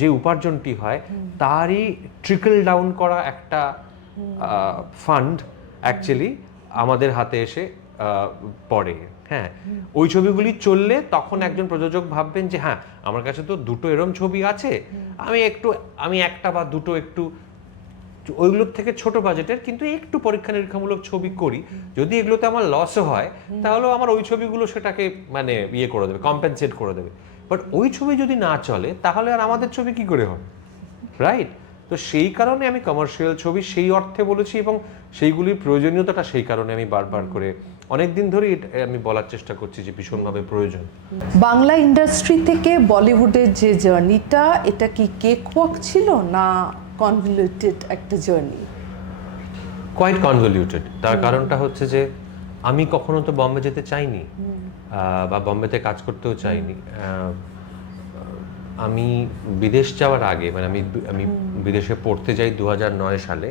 যে উপার্জনটি হয় তারই ট্রিকল ডাউন করা একটা ফান্ড অ্যাকচুয়ালি আমাদের হাতে এসে পড়ে। হ্যাঁ, ওই ছবিগুলি চললে তখন একজন প্রযোজক ভাববেন যে হ্যাঁ, আমার কাছে তো দুটো এরম ছবি আছে, আমি একটা বা দুটো একটু ওইগুলোর থেকে ছোট বাজেটের কিন্তু একটু পরীক্ষা নিরীক্ষামূলক ছবি করি, যদি এগুলোতে আমার লসও হয় তাহলেও আমার ওই ছবিগুলো সেটাকে মানে করে দেবে, কম্পেনসেট করে দেবে। বাট ওই ছবি যদি না চলে তাহলে আর আমাদের ছবি কি করে হবে, রাইট? তো সেই কারণে আমি কমার্শিয়াল ছবি সেই অর্থে বলেছি, এবং সেইগুলির প্রয়োজনীয়তাটা সেই কারণে আমি বারবার করে অনেকদিন ধরে আমি বলার চেষ্টা করছি যে ভীষণভাবে প্রয়োজন। বাংলা ইন্ডাস্ট্রি থেকে বলিউডের যে জার্নিটা, এটা কি কেক ওয়াক ছিল না কনভলিউটেড একটা জার্নি? Quite convoluted. তার কারণটা হচ্ছে যে আমি কখনো তো বম্বে যেতে চাইনি, বা বম্বেতে কাজ করতেও চাইনি। আমি বিদেশ যাওয়ার আগে, মানে আমি বিদেশে পড়তে যাই 2009 সালে।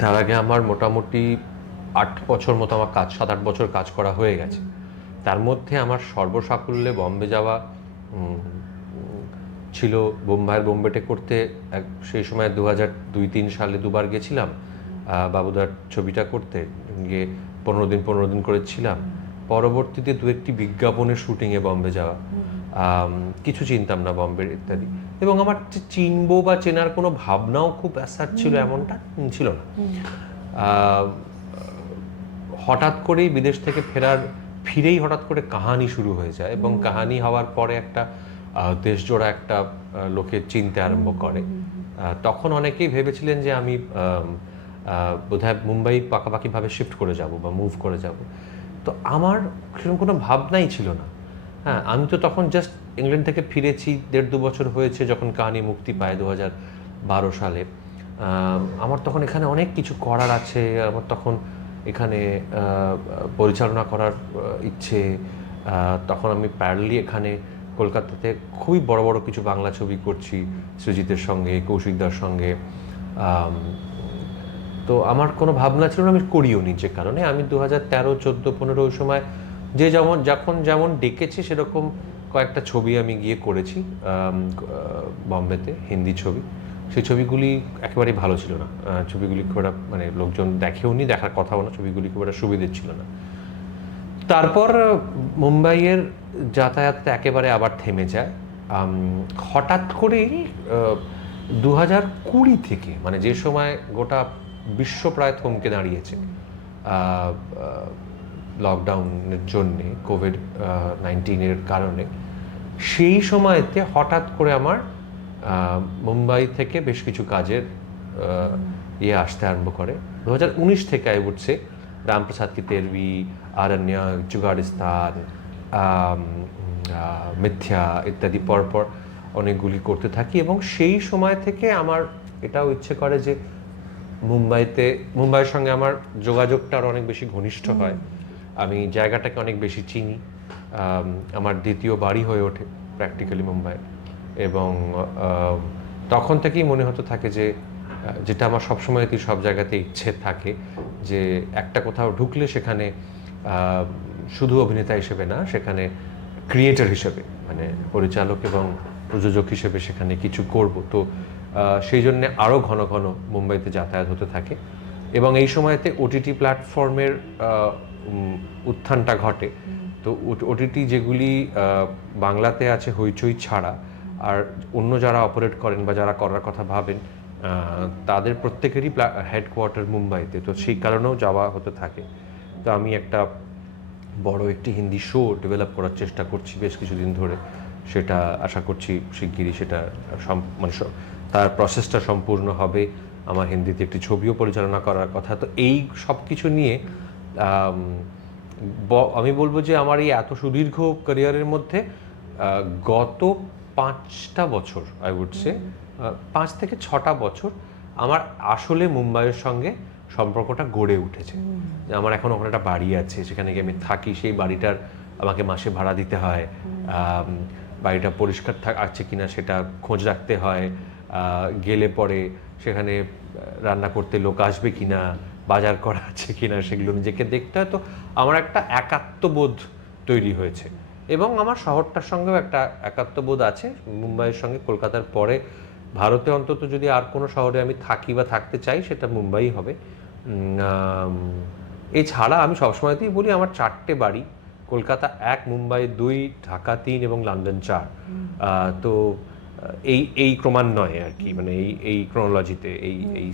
তার আগে আমার মোটামুটি 8 বছর মতো আমার 7-8 বছর কাজ করা হয়ে গেছে। তার মধ্যে আমার সর্বসাকুল্যে বম্বে যাওয়া ছিল। বোম্বেটে করতে সেই সময় 2002-3 সালে দুবার গেছিলাম বাবুদার ছবিটা করতে, গিয়ে 15 দিন করে ছিলাম। পরবর্তীতে 2-1টি বিজ্ঞাপনের শুটিংয়ে বম্বে যাওয়া, কিছু চিনতাম না বম্বের ইত্যাদি, এবং আমার চিনবো বা চেনার কোনো ভাবনাও খুব অ্যাসার ছিল এমনটা ছিল না। হঠাৎ করেই বিদেশ থেকে ফিরেই হঠাৎ করে কাহানি শুরু হয়ে যায়, এবং কাহানি হওয়ার পরে একটা দেশজোড়া একটা লোকে চিনতে আরম্ভ করে। তখন অনেকেই ভেবেছিলেন যে আমি বোধহয় মুম্বাই পাকাপাকিভাবে শিফট করে যাব বা মুভ করে যাব। তো আমার সেরকম কোনো ভাবনাই ছিল না। হ্যাঁ, আমি তো তখন জাস্ট ইংল্যান্ড থেকে ফিরেছি, 1.5-2 বছর হয়েছে যখন কাহানি মুক্তি পায় 2012 সালে। আমার তখন এখানে অনেক কিছু করার আছে, আমার তখন এখানে পরিচালনা করার ইচ্ছে। তখন আমি প্যারালি এখানে কলকাতাতে খুবই বড় বড় কিছু বাংলা ছবি করছি সৃজিতের সঙ্গে, কৌশিকদার সঙ্গে। তো আমার কোনো ভাবনা ছিল না, আমি করিও নি। যে কারণে আমি 2013, 14, 15 ওই সময় যখন যেমন ডেকেছে সেরকম কয়েকটা ছবি আমি গিয়ে করেছি বম্বেতে, হিন্দি ছবি। সেই ছবিগুলি একেবারেই ভালো ছিল না, ছবিগুলি খুব একটা মানে লোকজন দেখেও নি, দেখার কথাও না, ছবিগুলি খুব একটা সুবিধের ছিল না। তারপর মুম্বাইয়ের যাতায়াতটা একেবারে আবার থেমে যায়। হঠাৎ করেই 2020 থেকে, মানে যে সময় গোটা বিশ্ব প্রায় থমকে দাঁড়িয়েছে লকডাউনের জন্যে, কোভিড-19 কারণে, সেই সময়তে হঠাৎ করে আমার মুম্বাই থেকে বেশ কিছু কাজের আসতে আরম্ভ করে। 2019 থেকে আই উড সে রামপ্রসাদ কি তেরবি, আরণ্যক, জুগাড়িস্তান, মিথ্যা ইত্যাদি পরপর অনেকগুলি করতে থাকি, এবং সেই সময় থেকে আমার এটাও ইচ্ছে করে যে মুম্বাইয়ের সঙ্গে আমার যোগাযোগটা আরও অনেক বেশি ঘনিষ্ঠ হয়, আমি জায়গাটাকে অনেক বেশি চিনি। আমার দ্বিতীয় বাড়ি হয়ে ওঠে প্র্যাকটিক্যালি মুম্বাই, এবং তখন থেকেই মনে হতে থাকে যে যেটা আমার সবসময়তেই সব জায়গাতে ইচ্ছে থাকে, যে একটা কোথাও ঢুকলে সেখানে শুধু অভিনেতা হিসেবে না, সেখানে ক্রিয়েটর হিসেবে, মানে পরিচালক এবং প্রযোজক হিসেবে সেখানে কিছু করব। তো সেই জন্যে আরও ঘন ঘন মুম্বাইতে যাতায়াত হতে থাকে, এবং এই সময়তে ওটিটি প্ল্যাটফর্মের উত্থানটা ঘটে। তো ওটিটি যেগুলি বাংলাতে আছে হইচই ছাড়া, আর অন্য যারা অপারেট করেন বা যারা করার কথা ভাবেন, তাদের প্রত্যেকেরই হেডকোয়ার্টার মুম্বাইতে, তো সেই কারণেও যাওয়া হতে থাকে। তো আমি একটা বড় একটি হিন্দি শো ডেভেলপ করার চেষ্টা করছি বেশ কিছুদিন ধরে, সেটা আশা করছি শিগগিরই সেটা মানে তার প্রসেসটা সম্পূর্ণ হবে। আমার হিন্দিতে একটি ছবিও পরিচালনা করার কথা। তো এই সব কিছু নিয়ে আমি বলবো যে আমার এই এত সুদীর্ঘ ক্যারিয়ারের মধ্যে গত 5টা বছর, আই উড সে 5 থেকে 6টা বছর আমার আসলে মুম্বাইয়ের সঙ্গে সম্পর্কটা গড়ে উঠেছে। আমার এখন ওখানে একটা বাড়ি আছে, সেখানে গিয়ে আমি থাকি, সেই বাড়িটার আমাকে মাসে ভাড়া দিতে হয়, বাড়িটা পরিষ্কার আছে কিনা সেটা খোঁজ রাখতে হয়, গেলে পরে সেখানে রান্না করতে লোক আসবে কিনা, বাজার করা আছে কিনা, সেগুলো নিজেকে দেখতে হয়। তো আমার একটা একাত্মবোধ তৈরি হয়েছে, এবং আমার শহরটার সঙ্গেও একটা একাত্মবোধ আছে। মুম্বাইয়ের সঙ্গে কলকাতার পরে ভারতে অন্তত যদি আর কোনো শহরে আমি থাকি বা থাকতে চাই, সেটা মুম্বাই হবে। এছাড়া আমি সবসময়তেই বলি আমার 4টে বাড়ি, কলকাতা 1, মুম্বাই 2, ঢাকা 3 এবং লন্ডন 4। তো এই ক্রমান্বয়ে আর কি, মানে এই ক্রোনোলজিতে, এই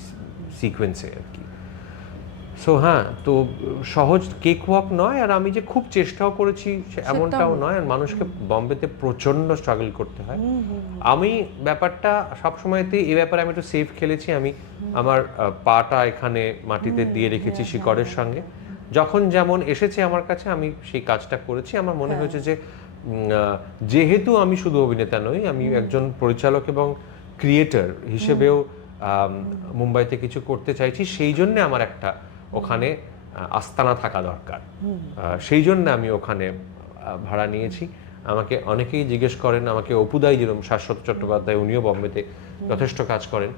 সিকোয়েন্সে আর কি। সো হ্যাঁ, তো সহজ কেক ওয়াক নয়, আর আমি যে খুব চেষ্টাও করেছি এমনটাও নয়, আর মানুষকে বম্বেতে প্রচণ্ড স্ট্রাগল করতে হয়। আমি ব্যাপারটা সবসময়তেই এই ব্যাপারে আমি একটু সেফ খেলেছি। আমি আমার পাটা এখানে মাটিতে দিয়ে রেখেছি শিকড়ের সঙ্গে, যখন যেমন এসেছে আমার কাছে আমি সেই কাজটা করেছি। আমার মনে হয়েছে যে যেহেতু আমি শুধু অভিনেতা নই, আমি একজন পরিচালক এবং ক্রিয়েটর হিসেবেও মুম্বাইতে কিছু করতে চাইছি, সেই জন্য আমার একটা ওখানে আস্তানা থাকা দরকার। সেই জন্য আমি ওখানে ভাড়া নিয়েছি। আমাকে অনেকেই জিজ্ঞেস করেন, আমাকে অপুদাই যেরকম শাশ্বত চট্টোপাধ্যায়, উনিও বম্বেতে যথেষ্ট কাজ করেন,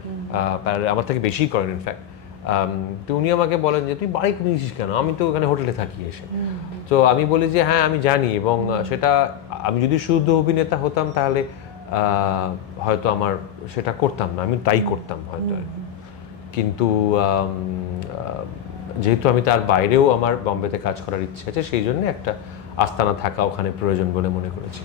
আমার থেকে বেশি করেন ইনফ্যাক্ট। তো উনি আমাকে বলেন যে তুই বাড়ি নিয়েছিস কেন, আমি তো ওখানে হোটেলে থাকি এসে। তো আমি বলি যে হ্যাঁ আমি জানি, এবং সেটা আমি যদি শুদ্ধ অভিনেতা হতাম তাহলে হয়তো আমার সেটা করতাম না, আমি তাই করতাম হয়তো। কিন্তু যেহেতু আমি তার বাইরেও আমার বম্বেতে কাজ করার ইচ্ছে আছে, সেই জন্য একটা আস্তানা থাকা ওখানে প্রয়োজন বলে মনে করেছি।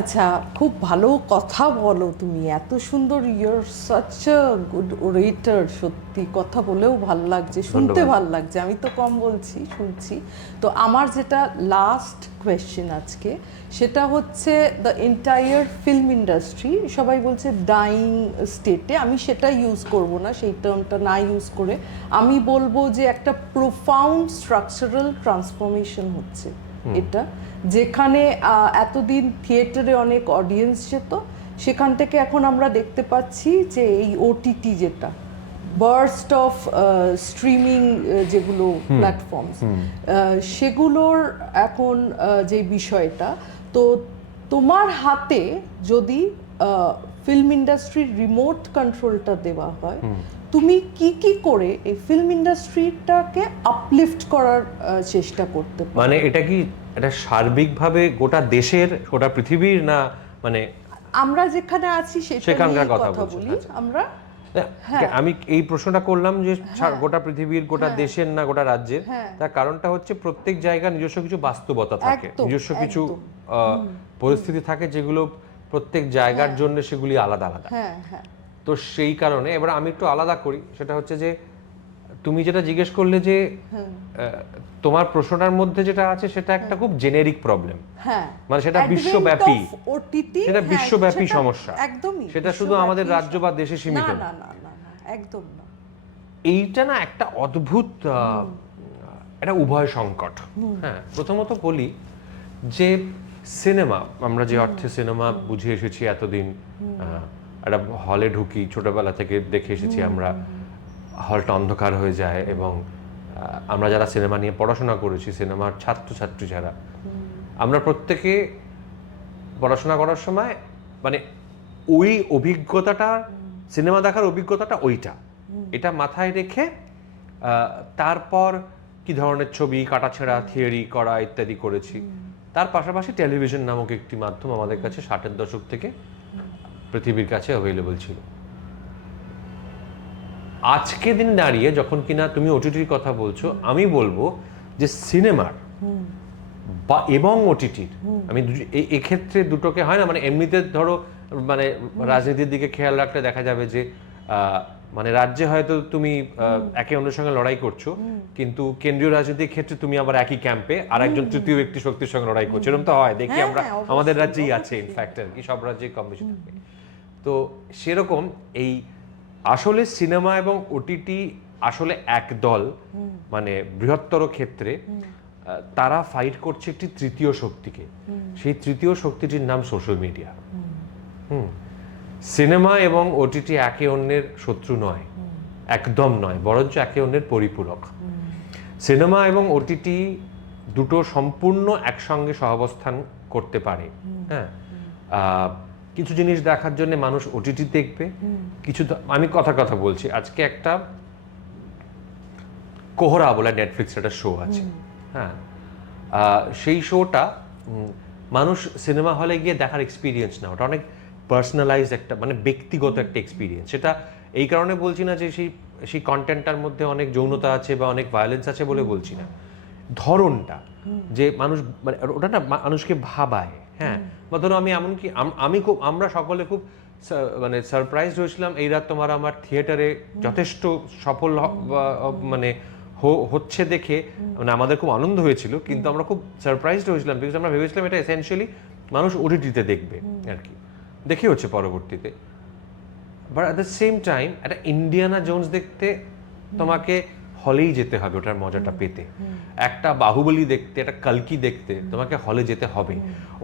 আচ্ছা, খুব ভালো কথা বলো তুমি, এত সুন্দর, ইউর সাচ আ গুড ওরেটর। সত্যি কথা বলেও ভাল লাগছে, শুনতে ভাল লাগছে। আমি তো কম বলছি, শুনছি। তো আমার যেটা লাস্ট কোয়েশ্চেন আজকে, সেটা হচ্ছে দ্য এন্টায়ার ফিল্ম ইন্ডাস্ট্রি, সবাই বলছে ডাইং স্টেটে, আমি সেটা ইউজ করব না, সেই টার্মটা না ইউজ করে আমি বলবো যে একটা প্রোফাউন্ড স্ট্রাকচারাল ট্রান্সফরমেশন হচ্ছে এটা, যেখানে এতদিন থিয়েটারে অনেক অডিয়েন্স যেত, সেখান থেকে এখন আমরা দেখতে পাচ্ছি যে এই ওটিটি, যেটা বার্স্ট অফ স্ট্রিমিং যেগুলো প্ল্যাটফর্মস, সেগুলোর এখন যে বিষয়টা, তো তোমার হাতে যদি ফিল্ম ইন্ডাস্ট্রির রিমোট কন্ট্রোলটা দেওয়া হয়, তুমি কি কি করে এই ফিল্ম ইন্ডাস্ট্রিটাকে আপলিফট করার চেষ্টা করতে পারো? মানে এটা কি এটা সার্বিকভাবে গোটা দেশের, গোটা পৃথিবীর, না মানে আমরা যেখানে আছি সেখানকার কথা বলি আমরা? আমি এই প্রশ্নটা করলাম যে গোটা পৃথিবীর, গোটা দেশের, না গোটা রাজ্যের। তার কারণটা হচ্ছে প্রত্যেক জায়গার নিজস্ব কিছু বাস্তবতা থাকে, নিজস্ব কিছু পরিস্থিতি থাকে, যেগুলো প্রত্যেক জায়গার জন্য সেগুলি আলাদা আলাদা। তো সেই কারণে এবার আমি একটু আলাদা করি, সেটা হচ্ছে যে তুমি যেটা জিজ্ঞেস করলে যে তোমার প্রশ্নটার মধ্যে যেটা আছে সেটা একটা খুব জেনেরিক প্রবলেম, মানে সেটা বিশ্বব্যাপী, সেটা বিশ্বব্যাপী সমস্যা, সেটা শুধু আমাদের রাজ্য বা দেশে সীমিত না। একদম না। এইটা না একটা অদ্ভুত একটা উভয় সংকট। হ্যাঁ, প্রথমত বলি যে সিনেমা, আমরা যে অর্থে সিনেমা বুঝে এসেছি এতদিন, একটা হলে ঢুকি, ছোটবেলা থেকে দেখে এসেছি আমরা, হলটা অন্ধকার হয়ে যায় এবং আমরা যারা সিনেমা নিয়ে পড়াশোনা করেছি, সিনেমার ছাত্রছাত্রী যারা, আমরা প্রত্যেকে পড়াশোনা করার সময় মানে ওই অভিজ্ঞতাটা, সিনেমা দেখার অভিজ্ঞতাটা ওইটা, এটা মাথায় রেখে তারপর কি ধরনের ছবি কাটাছেঁড়া থিওরি করা ইত্যাদি করেছি। তার পাশাপাশি টেলিভিশন নামক একটি মাধ্যম আমাদের কাছে 60-এর দশক থেকে পৃথিবীর কাছে অ্যাভেলেবল ছিল। আজকে দিন দাঁড়িয়ে যখন কিনা তুমি ওটিটির কথা বলছো, আমি বলবো যে সিনেমার বা এবং ওটিটির, আমি এক্ষেত্রে দুটোকে হয় না, মানে এমনিতে ধরো মানে রাজনীতির দিকে খেয়াল রাখলে দেখা যাবে যে মানে রাজ্যে হয়তো তুমি একে অন্যের সঙ্গে লড়াই করছো, কিন্তু কেন্দ্রীয় রাজনীতির ক্ষেত্রে তুমি আবার একই ক্যাম্পে আর একজন তৃতীয় ব্যক্তি শক্তির সঙ্গে লড়াই করছো। এরকম তো হয়, দেখি আমরা, আমাদের রাজ্যেই আছে, ইনফ্যাক্ট আর কি সব রাজ্যে কম বেশি থাকে। তো সেরকম এই আসলে সিনেমা এবং ওটিটি আসলে এক দল, মানে বৃহত্তর ক্ষেত্রে তারা ফাইট করছে একটি তৃতীয় শক্তিকে। সেই তৃতীয় শক্তিটির নাম সোশ্যাল মিডিয়া। সিনেমা এবং ওটিটি একে অন্যের শত্রু নয়, একদম নয়, বরঞ্চ একে অন্যের পরিপূরক। সিনেমা এবং ওটিটি দুটো সম্পূর্ণ একসঙ্গে সহাবস্থান করতে পারে। হ্যাঁ, কিছু জিনিস দেখার জন্য মানুষ ওটিটি দেখবে, কিছু, আমি কথা বলছি, আজকে একটা কোহরা বলে নেটফ্লিক্সের একটা শো আছে। হ্যাঁ, সেই শোটা মানুষ সিনেমা হলে গিয়ে দেখার এক্সপিরিয়েন্স না, ওটা অনেক পার্সোনালাইজড একটা, মানে ব্যক্তিগত একটা এক্সপিরিয়েন্স। সেটা এই কারণে বলছি না যে সেই কন্টেন্টটার মধ্যে অনেক যৌনতা আছে বা অনেক ভায়োলেন্স আছে বলে বলছি না, ধরনটা যে মানুষ, মানে ওটা না মানুষকে ভাবায়। হ্যাঁ, বা ধরো আমি এমনকি আমরা সকলে খুব মানে সারপ্রাইজড হয়েছিলাম এই রাত তোমার আমার থিয়েটারে যথেষ্ট সফল মানে হচ্ছে দেখে, মানে আমাদের খুব আনন্দ হয়েছিল, কিন্তু আমরা খুব সারপ্রাইজড হয়েছিলাম বিকজ আমরা ভেবেছিলাম এটা এসেনশিয়ালি মানুষ ওটিটিতে দেখবে আর কি, দেখে হচ্ছে পরবর্তীতে। But at the same time একটা ইন্ডিয়ানা জোন্স দেখতে তোমাকে হলেই যেতে হবে ওটার মজাটা পেতে, একটা বাহুবলী দেখতে, একটা কালকি দেখতে তোমাকে হলে যেতে হবে,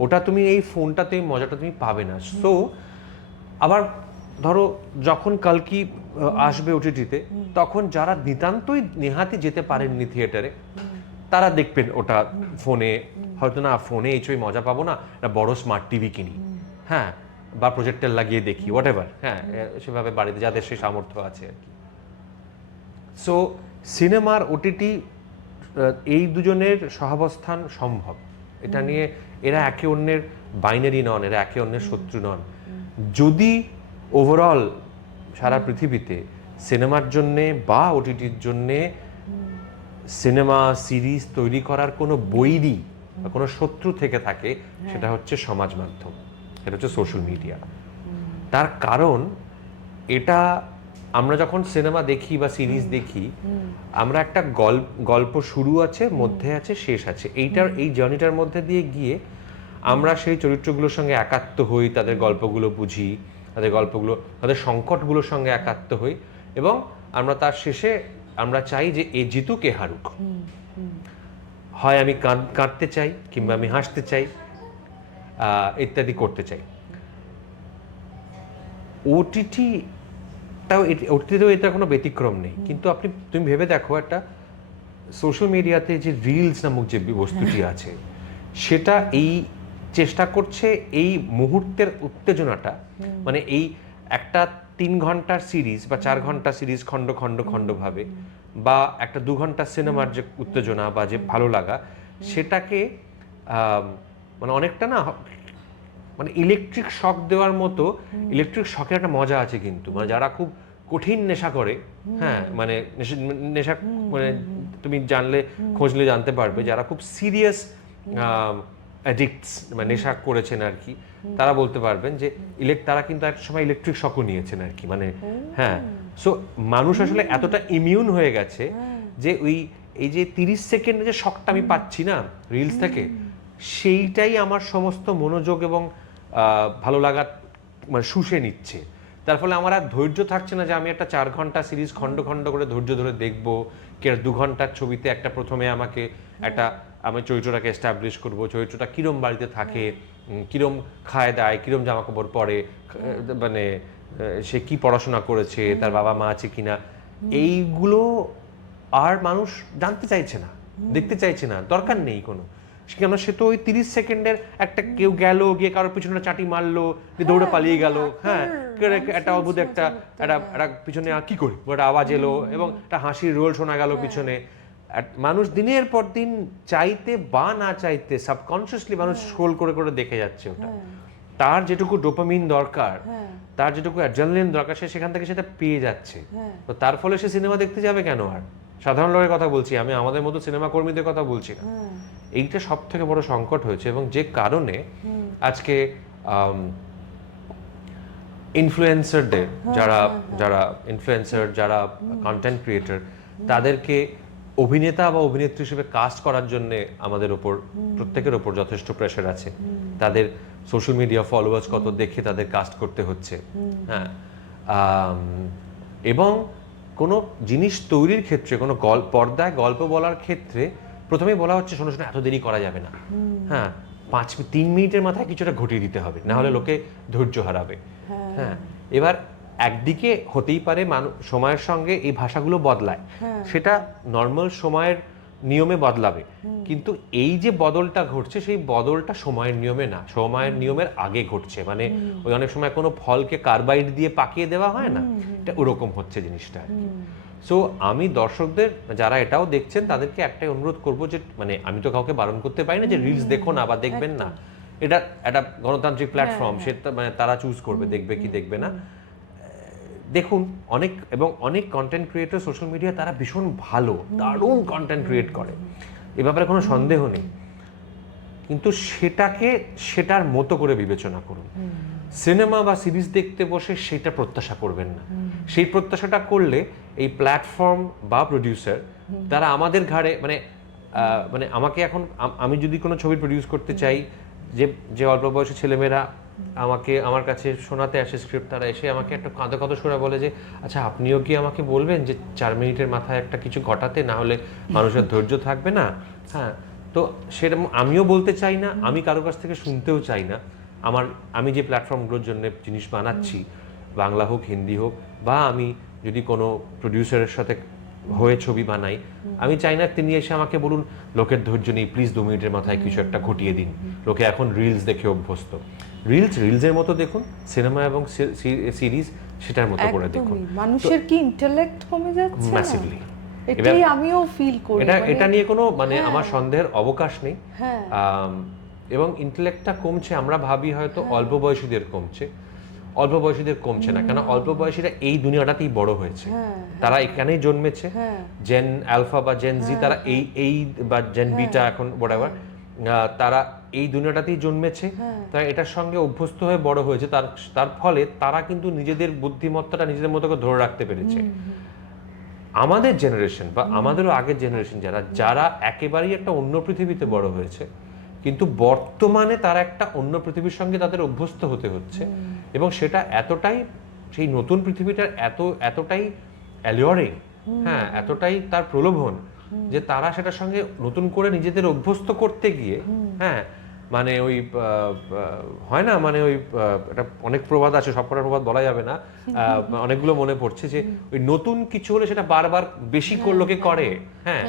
ওটা তুমি এই ফোনটাতে এই মজাটা তুমি পাবে না। সো আবার ধরো যখন কালকি আসবে ওটিটিতে, তখন যারা নিতান্তই নেহাতি যেতে পারেননি থিয়েটারে, তারা দেখবেন ওটা ফোনে, হয়তো না ফোনে এই মজা পাবো না, একটা বড় স্মার্ট টিভি কিনি, হ্যাঁ, বা প্রজেক্টর লাগিয়ে দেখি, হোয়াট এভার, হ্যাঁ, সেভাবে বাড়িতে যাদের সেই সামর্থ্য আছে আর কি। সো সিনেমার ওটিটি এই দুজনের সহাবস্থান সম্ভব, এটা নিয়ে এরা একে অন্যের বাইনারি নন, এরা একে অন্যের শত্রু নন। যদি ওভারঅল সারা পৃথিবীতে সিনেমার জন্যে বা ওটিটির জন্যে সিনেমা সিরিজ তৈরি করার কোনো বৈরী বা কোনো শত্রু থেকে থাকে, সেটা হচ্ছে সমাজ মাধ্যম, এটা হচ্ছে সোশ্যাল মিডিয়া। তার কারণ এটা, আমরা যখন সিনেমা দেখি বা সিরিজ দেখি, আমরা একটা গল্প শুরু আছে, মধ্যে আছে, শেষ আছে, এই জার্নিটার মধ্যে দিয়ে গিয়ে আমরা সেই চরিত্রগুলোর সঙ্গে একাত্ম হই, তাদের গল্পগুলো বুঝি, তাদের সংকটগুলোর সঙ্গে একাত্ম হই, এবং আমরা তার শেষে আমরা চাই যে এ জিতুক এ হারুক, হয় আমি কাঁদতে চাই কিংবা আমি হাসতে চাই, ইত্যাদি করতে চাই। ওটিটিতেও এটা কোনো ব্যতিক্রম নেই। কিন্তু তুমি ভেবে দেখো, একটা সোশ্যাল মিডিয়াতে যে রিলস নামক যে বস্তুটি আছে, সেটা এই চেষ্টা করছে এই মুহূর্তের উত্তেজনাটা, মানে এই একটা 3 ঘন্টার সিরিজ বা 4 ঘন্টার সিরিজ খণ্ড খণ্ড খণ্ড ভাবে, বা একটা 2 ঘন্টার সিনেমার যে উত্তেজনা বা যে ভালো লাগা, সেটাকে মানে অনেকটা না, মানে ইলেকট্রিক শক দেওয়ার মতো। ইলেকট্রিক শকের একটা মজা আছে কিন্তু, মানে যারা খুব কঠিন নেশা করে, হ্যাঁ, মানে নেশা, মানে তুমি জানলে খোঁজলে জানতে পারবে, যারা খুব সিরিয়াস অ্যাডিক্টস, মানে নেশা করেছেন আর কি, তারা বলতে পারবেন যে তারা কিন্তু এক সময় ইলেকট্রিক শকও নিয়েছেন আর কি, মানে হ্যাঁ। সো মানুষ আসলে এতটা ইমিউন হয়ে গেছে যে এই যে 30 সেকেন্ডে যে শকটা আমি পাচ্ছি না রিলস থেকে, সেইটাই আমার সমস্ত মনোযোগ এবং ভালো লাগা মানে শুষে নিচ্ছে। তার ফলে আমার আর ধৈর্য থাকছে না যে আমি একটা 4 ঘন্টা সিরিজ খন্ড খন্ড করে ধৈর্য ধরে দেখবো, কি 2 ঘন্টার ছবিতে একটা প্রথমে আমাকে একটা আমি চরিত্রটাকে এস্টাবলিশ করবো, চরিত্রটা কিরম বাড়িতে থাকে, কিরম খায় দায়, কিরম জামা কাপড় পরে, মানে সে কি পড়াশোনা করেছে, তার বাবা মা আছে কিনা, এইগুলো আর মানুষ জানতে চাইছে না, দেখতে চাইছে না, দরকার নেই কোনো। কেন সে তো ওই 30 সেকেন্ডের একটা কেউ গেল গিয়ে কারোর পিছনে চাটি মারলো, দৌড়ে পালিয়ে গেল, হ্যাঁ একটা অদ্ভুত একটা পিছনে কি করি একটা আওয়াজ এলো এবং একটা হাসির রোল শোনা গেল পিছনে। মানুষ দিনের পর দিন চাইতে বা না চাইতে সাবকনসিয়াসলি মানুষ স্ক্রোল করে করে দেখে যাচ্ছে ওটা। তার যেটুকু ডোপামিন দরকার, তার যেটুকু অ্যাড্রেনালিন দরকার, সে সেখান থেকে সেটা পেয়ে যাচ্ছে। তো তার ফলে সে সিনেমা দেখতে যাবে কেন? আর সাধারণ লোকের কথা বলছি আমি, আমাদের মতো সিনেমা কর্মীদের কথা বলছি না। এইটা সব থেকে বড় সংকট হয়েছে, এবং যে কারণে আজকে ইনফ্লুয়েন্সারদের যারা ইনফ্লুয়েন্সার, যারা কন্টেন্ট ক্রিয়েটর, তাদেরকে অভিনেতা বা অভিনেত্রী হিসেবে কাস্ট করার জন্য আমাদের ওপর প্রত্যেকের ওপর যথেষ্ট প্রেশার আছে। তাদের সোশ্যাল মিডিয়া ফলোয়ার্স কত দেখে তাদের কাস্ট করতে হচ্ছে, হ্যাঁ। এবং কোনো জিনিস তৈরির ক্ষেত্রে, কোনো পর্দায় গল্প বলার ক্ষেত্রে প্রথমেই বলা হচ্ছে শোনো শোনো এত দেরি করা যাবে না, হ্যাঁ 3 মিনিটের মাথায় কিছুটা ঘটিয়ে দিতে হবে, না হলে লোকে ধৈর্য হারাবে। হ্যাঁ, এবার একদিকে হতেই পারে সময়ের সঙ্গে এই ভাষাগুলো বদলায়, সেটা নর্মাল সময়ের নিয়মে বদলাবে, কিন্তু এই যে বদলটা ঘটছে সেই বদলটা সময়ের নিয়মে না, সময়ের নিয়মের আগে ঘটছে। মানে ওই অনেক সময় কোনো ফলকে কার্বাইড দিয়ে পাকিয়ে দেওয়া হয় না, এটা ওরকম হচ্ছে জিনিসটা আর কি। সো আমি দর্শকদের যারা এটাও দেখছেন তাদেরকে একটাই অনুরোধ করবো যে মানে আমি তো কাউকে বারণ করতে পারি না যে রিলস দেখো না বা দেখবেন না, এটা একটা গণতান্ত্রিক প্ল্যাটফর্ম, সেটা মানে তারা চুজ করবে দেখবে কি দেখবে না। দেখুন অনেক কন্টেন্ট ক্রিয়েটর সোশ্যাল মিডিয়া তারা ভীষণ ভালো, দারুণ কন্টেন্ট ক্রিয়েট করে, এ ব্যাপারে কোনো সন্দেহ নেই, কিন্তু সেটাকে সেটার মতো করে বিবেচনা করুন। সিনেমা বা সিরিজ দেখতে বসে সেটা প্রত্যাশা করবেন না। সেই প্রত্যাশাটা করলে এই প্ল্যাটফর্ম বা প্রডিউসার তারা আমাদের ঘাড়ে মানে আমাকে এখন আমি যদি কোনো ছবি প্রডিউস করতে চাই, যে অল্প বয়সী ছেলেমেয়েরা আমার কাছে শোনাতে আসে স্ক্রিপ্ট, তারা এসে আমাকে একটা কাঁদো কাঁদো সুরে বলে যে আচ্ছা আপনিও কি আমাকে বলবেন যে 4 মিনিটের মাথায় একটা কিছু ঘটাতে, না হলে মানুষের ধৈর্য থাকবে না। হ্যাঁ, তো সেরকম আমিও বলতে চাই না, আমি কারো কাছ থেকে শুনতেও চাই না। আমি যে প্ল্যাটফর্মগুলোর জন্য জিনিস বানাচ্ছি, বাংলা হোক হিন্দি হোক, বা আমি যদি কোনো প্রডিউসারের সাথে হয়ে ছবি বানাই, আমি চাই না তিনি এসে আমাকে বলুন লোকের ধৈর্য নেই, প্লিজ 2 মিনিটের মাথায় কিছু একটা ঘটিয়ে দিন। লোকে এখন রিলস দেখে অভ্যস্ত, রিলসের মতো দেখুন, সিনেমা এবং সিরিজ সেটার মতো করে দেখুন। মানুষের কি ইন্টেলেক্ট কমে যাচ্ছে না ম্যাসিভলি, এটাই আমিও ফিল করি। এটা নিয়ে কোনো আমার সন্দেহের অবকাশ নেই। এবং ইন্টেলেক্টটা কমছে, আমরা ভাবি হয়তো অল্প বয়সীদের কমছে, অল্প বয়সীদের কমছে না, কেন অল্প বয়সীরা এই দুনিয়াটাতেই বড় হয়েছে, তারা এখানেই জন্মেছে। জেন আলফা বা জেন জি, তারা এই বা জেন বিটা এখন হোয়াটএভার, তারা এই দুনিয়াটাতেই জন্মেছে, তারা এটার সঙ্গে অভ্যস্ত হয়ে বড় হয়েছে, তার ফলে তারা কিন্তু নিজেদের বুদ্ধিমত্তাটা নিজেদের মতো করে ধরে রাখতে পেরেছে। আমাদের জেনারেশন বা আমাদেরও আগের জেনারেশন যারা একেবারেই একটা অন্য পৃথিবীতে বড় হয়েছে, কিন্তু বর্তমানে তারা একটা অন্য পৃথিবীর সঙ্গে তাদের অভ্যস্ত হতে হচ্ছে, এবং সেটা এতটাই, সেই নতুন পৃথিবীটার এতটাই অ্যালিওরিং, হ্যাঁ এতটাই তার প্রলোভন, যে তারা সেটার সঙ্গে নতুন করে নিজেদের অভ্যস্ত করতে গিয়ে, হ্যাঁ মানে ওই হয় না, মানে ওই এটা অনেক প্রবাদ আছে, সবকটা প্রবাদ বলা যাবে না, অনেকগুলো মনে পড়ছে যে ওই নতুন কিছু হলে সেটা বারবার বেশি লোকে করে, হ্যাঁ,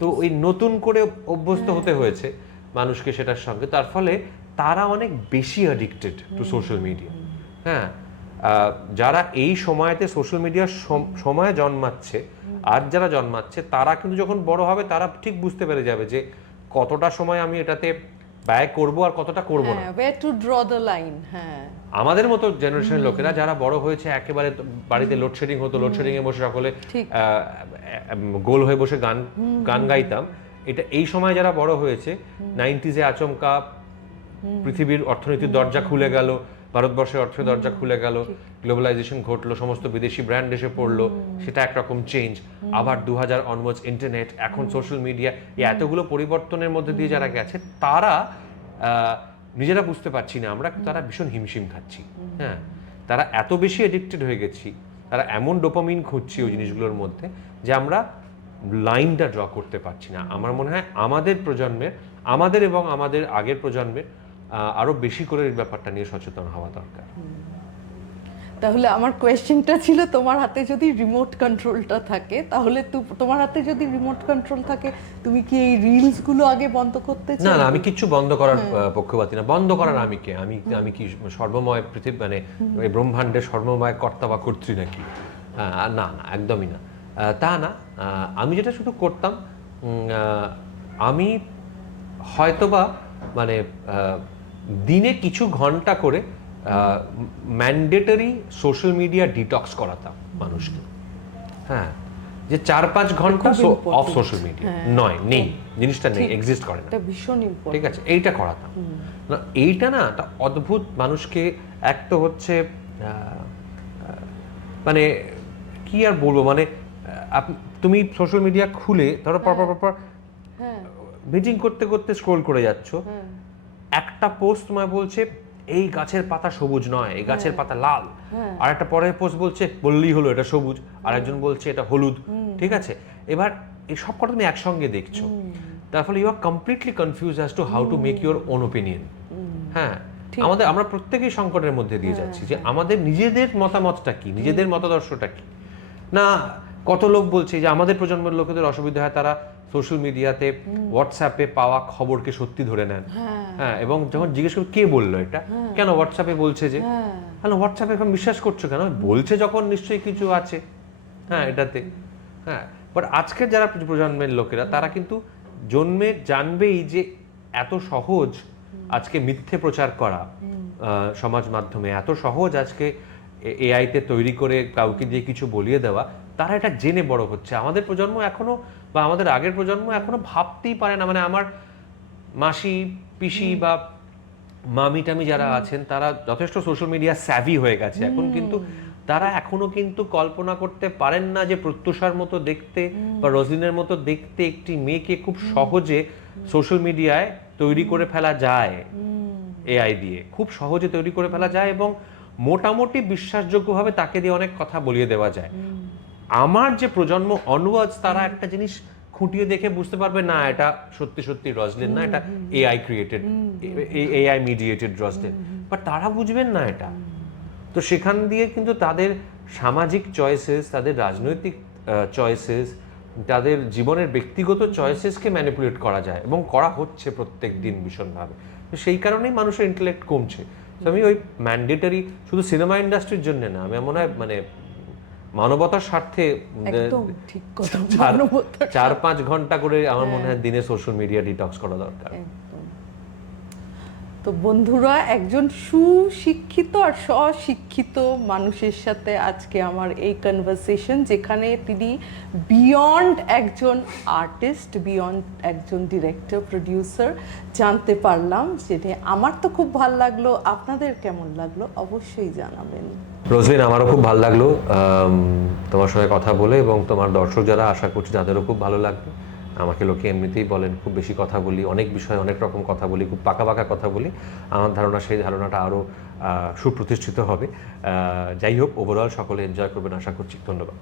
তো ওই নতুন করে অভ্যস্ত হতে হয়েছে মানুষকে সেটার সঙ্গে, তার ফলে তারা অনেক বেশি অ্যাডিক্টেড টু সোশ্যাল মিডিয়া। হ্যাঁ, যারা এই সময়তে সোশ্যাল মিডিয়ার সময়ে জন্মাচ্ছে, আর যারা জন্মাচ্ছে তারা কিন্তু যখন বড় হবে তারা ঠিক বুঝতে পেরে যাবে যে কতটা সময় আমি এটাতে ব্যয় করব আর কতটা করব না, where to draw the line। হ্যাঁ, আমাদের মতো জেনারেশনের লোকেরা যারা বড় হয়েছে, একেবারে বাড়িতে লোডশেডিং হতো, লোডশেডিং এ বসে সকলে গোল হয়ে বসে গান গাইতাম, এটা এই সময় যারা বড় হয়েছে, 90s-এ আচমকা পৃথিবীর অর্থনীতির দরজা খুলে গেল, ভারতবর্ষের অর্থনীতির দরজা খুলে গেল, গ্লোবালাইজেশন ঘটলো, সমস্ত বিদেশি ব্র্যান্ড এসে পড়লো, সেটা একরকম চেঞ্জ। আবার 2000 অনওয়ার্ডস ইন্টারনেট, এখন সোশ্যাল মিডিয়া, এই এতগুলো পরিবর্তনের মধ্যে দিয়ে যারা গেছে, তারা নিজেরা বুঝতে পারছি না আমরা, তারা ভীষণ হিমশিম খাচ্ছি। হ্যাঁ, তারা এত বেশি এডিক্টেড হয়ে গেছি, তারা এমন ডোপামিন খুঁজছি ওই জিনিসগুলোর মধ্যে যে আমরা লাইনটা ড্র করতে পারছি না। আমার মনে হয় আমাদের প্রজন্মের, আমাদের এবং আমাদের আগের প্রজন্মের আরো বেশি করে এই ব্যাপারটা নিয়ে সচেতন হওয়া দরকার। তাহলে আমার কোয়েশ্চেনটা ছিল, তোমার হাতে যদি রিমোট কন্ট্রোলটা থাকে, তাহলে তোমার হাতে যদি রিমোট কন্ট্রোল থাকে, তুমি কি এই রিলস গুলো আগে বন্ধ করতে চাও? না না, আমি কিচ্ছু বন্ধ করার পক্ষপাতী না। বন্ধ করার আমি কে? আমি কি সর্বময় পৃথিবী, মানে এই ব্রহ্মাণ্ডের সর্বময় কর্তা বা কর্ত্রী নাকি? না না, একদমই না। তা না, আমি যেটা শুধু করতাম, আমি হয়তোবা মানে দিনে কিছু ঘন্টা করে ম্যান্ডেটরি সোশ্যাল মিডিয়া ডিটক্স করাতাম মানুষকে। হ্যাঁ, যে 4-5 ঘন্টা অফ সোশ্যাল মিডিয়া নয়, নেই, জিনিসটা নেই, এক্সিস্ট করে না, এটা ভীষণ ইম্পর্টেন্ট। ঠিক আছে, এইটা করাতাম না। এইটা না একটা অদ্ভুত মানুষকে, এক তো হচ্ছে মানে কি আর বলবো, মানে তুমি সোশ্যাল মিডিয়া খুলে ধরো পর মিটিং করতে করতে স্ক্রোল করে যাচ্ছ, একটা পোস্ট তোমায় বলছে এই গাছের পাতা সবুজ নয়, এই গাছের পাতা লাল, আর একটা পরের পোস্ট বলছে বললেই হলো এটা সবুজ, আর একজন বলছে এটা হলুদ, ঠিক আছে। এবার এই সব কটা তুমি একসঙ্গে দেখছো, তার ফলে you are completely confuse as to how to make your own opinion. হ্যাঁ, আমরা প্রত্যেকেই সংকটের মধ্যে দিয়ে যাচ্ছি যে আমাদের নিজেদের মতামতটা কি, নিজেদের মতাদর্শটা কি। না, কত লোক বলছে যে আমাদের প্রজন্মের লোকেদের অসুবিধা হয়, তারা সোশ্যাল মিডিয়াতে হোয়াটসঅ্যাপে পাওয়া খবরকে সত্যি ধরে নেন। হ্যাঁ, এবং যখন জিজ্ঞেস করি কে বললো এটা, কেন হোয়াটসঅ্যাপে বলছে যে, হ্যালো হোয়াটসঅ্যাপে এখন বিশ্বাস করছো কেন? বলছে যখন নিশ্চয়ই কিছু আছে, হ্যাঁ এটাতে। হ্যাঁ, বাট আজকের যারা প্রজন্মের লোকেরা, তারা কিন্তু জন্মে জানবেই যে এত সহজ আজকে মিথ্যে প্রচার করা সমাজ মাধ্যমে, এত সহজ আজকে এআইতে তৈরি করে কাউকে দিয়ে কিছু বলিয়ে দেওয়া, তারা এটা জেনে বড় হচ্ছে। আমাদের প্রজন্ম এখনো, বা আমাদের আগের প্রজন্ম এখনো ভাবতেই পারে না। মানে আমার মাসি, পিসি বা মামি টামি যারা আছেন, তারা যথেষ্ট সোশ্যাল মিডিয়া স্যাভি হয়ে গেছে এখন, কিন্তু তারা এখনো কিন্তু কল্পনা করতে পারেন না যে প্রত্যুষার মতো দেখতে বা রজনীর মতো দেখতে একটি মেয়েকে খুব সহজে সোশ্যাল মিডিয়ায় তৈরি করে ফেলা যায়, এআই দিয়ে খুব সহজে তৈরি করে ফেলা যায়, এবং মোটামুটি বিশ্বাসযোগ্যভাবে তাকে দিয়ে অনেক কথা বলিয়ে দেওয়া যায়। আমার যে প্রজন্ম অনওয়ার্ডস, তারা একটা জিনিস খুঁটিয়ে দেখে বুঝতে পারবে না এটা সত্যি সত্যি রজনীন না, এটা এআই ক্রিয়েটেড, এআই মিডিয়েটেড রজনীন, বাট তারা বুঝবেন না এটা। তো সেখান দিয়ে কিন্তু তাদের সামাজিক চয়েসেস, তাদের রাজনৈতিক চয়েসেস, তাদের জীবনের ব্যক্তিগত চয়েসেসকে ম্যানিপুলেট করা যায়, এবং করা হচ্ছে প্রত্যেক দিন ভীষণভাবে। তো সেই কারণেই মানুষের ইন্টেলেক্ট কমছে। তো আমি ওই ম্যান্ডেটরি, শুধু সিনেমা ইন্ডাস্ট্রির জন্য না, আমি মনে হয় মানে মানবতার স্বার্থে 4-5 ঘন্টা করে আমার মনে হয় দিনে সোশ্যাল মিডিয়া ডিটক্স করা দরকার। তো বন্ধুরা, একজন সুশিক্ষিত আর স্বশিক্ষিত মানুষের সাথে আজকে আমার এই কনভারসেশন, যেখানে তিনি বিয়ন্ড একজন আর্টিস্ট, বিয়ন্ড একজন ডিরেক্টর, প্রডিউসার জানতে পারলাম, যেটা আমার তো খুব ভালো লাগলো। আপনাদের কেমন লাগলো অবশ্যই জানাবেন। রোজলিন, আমারও খুব ভালো লাগলো তোমার সঙ্গে কথা বলে, এবং তোমার দর্শক যারা, আশা করছি তাদেরও খুব ভালো লাগবে। আমাকে লোকে এমনিতেই বলেন খুব বেশি কথা বলি, অনেক বিষয়ে অনেক রকম কথা বলি, খুব পাকা পাকা কথা বলি। আমার ধারণা সেই ধারণাটা আরও সুপ্রতিষ্ঠিত হবে। যাই হোক, ওভারঅল সকলে এনজয় করবেন আশা করছি। ধন্যবাদ।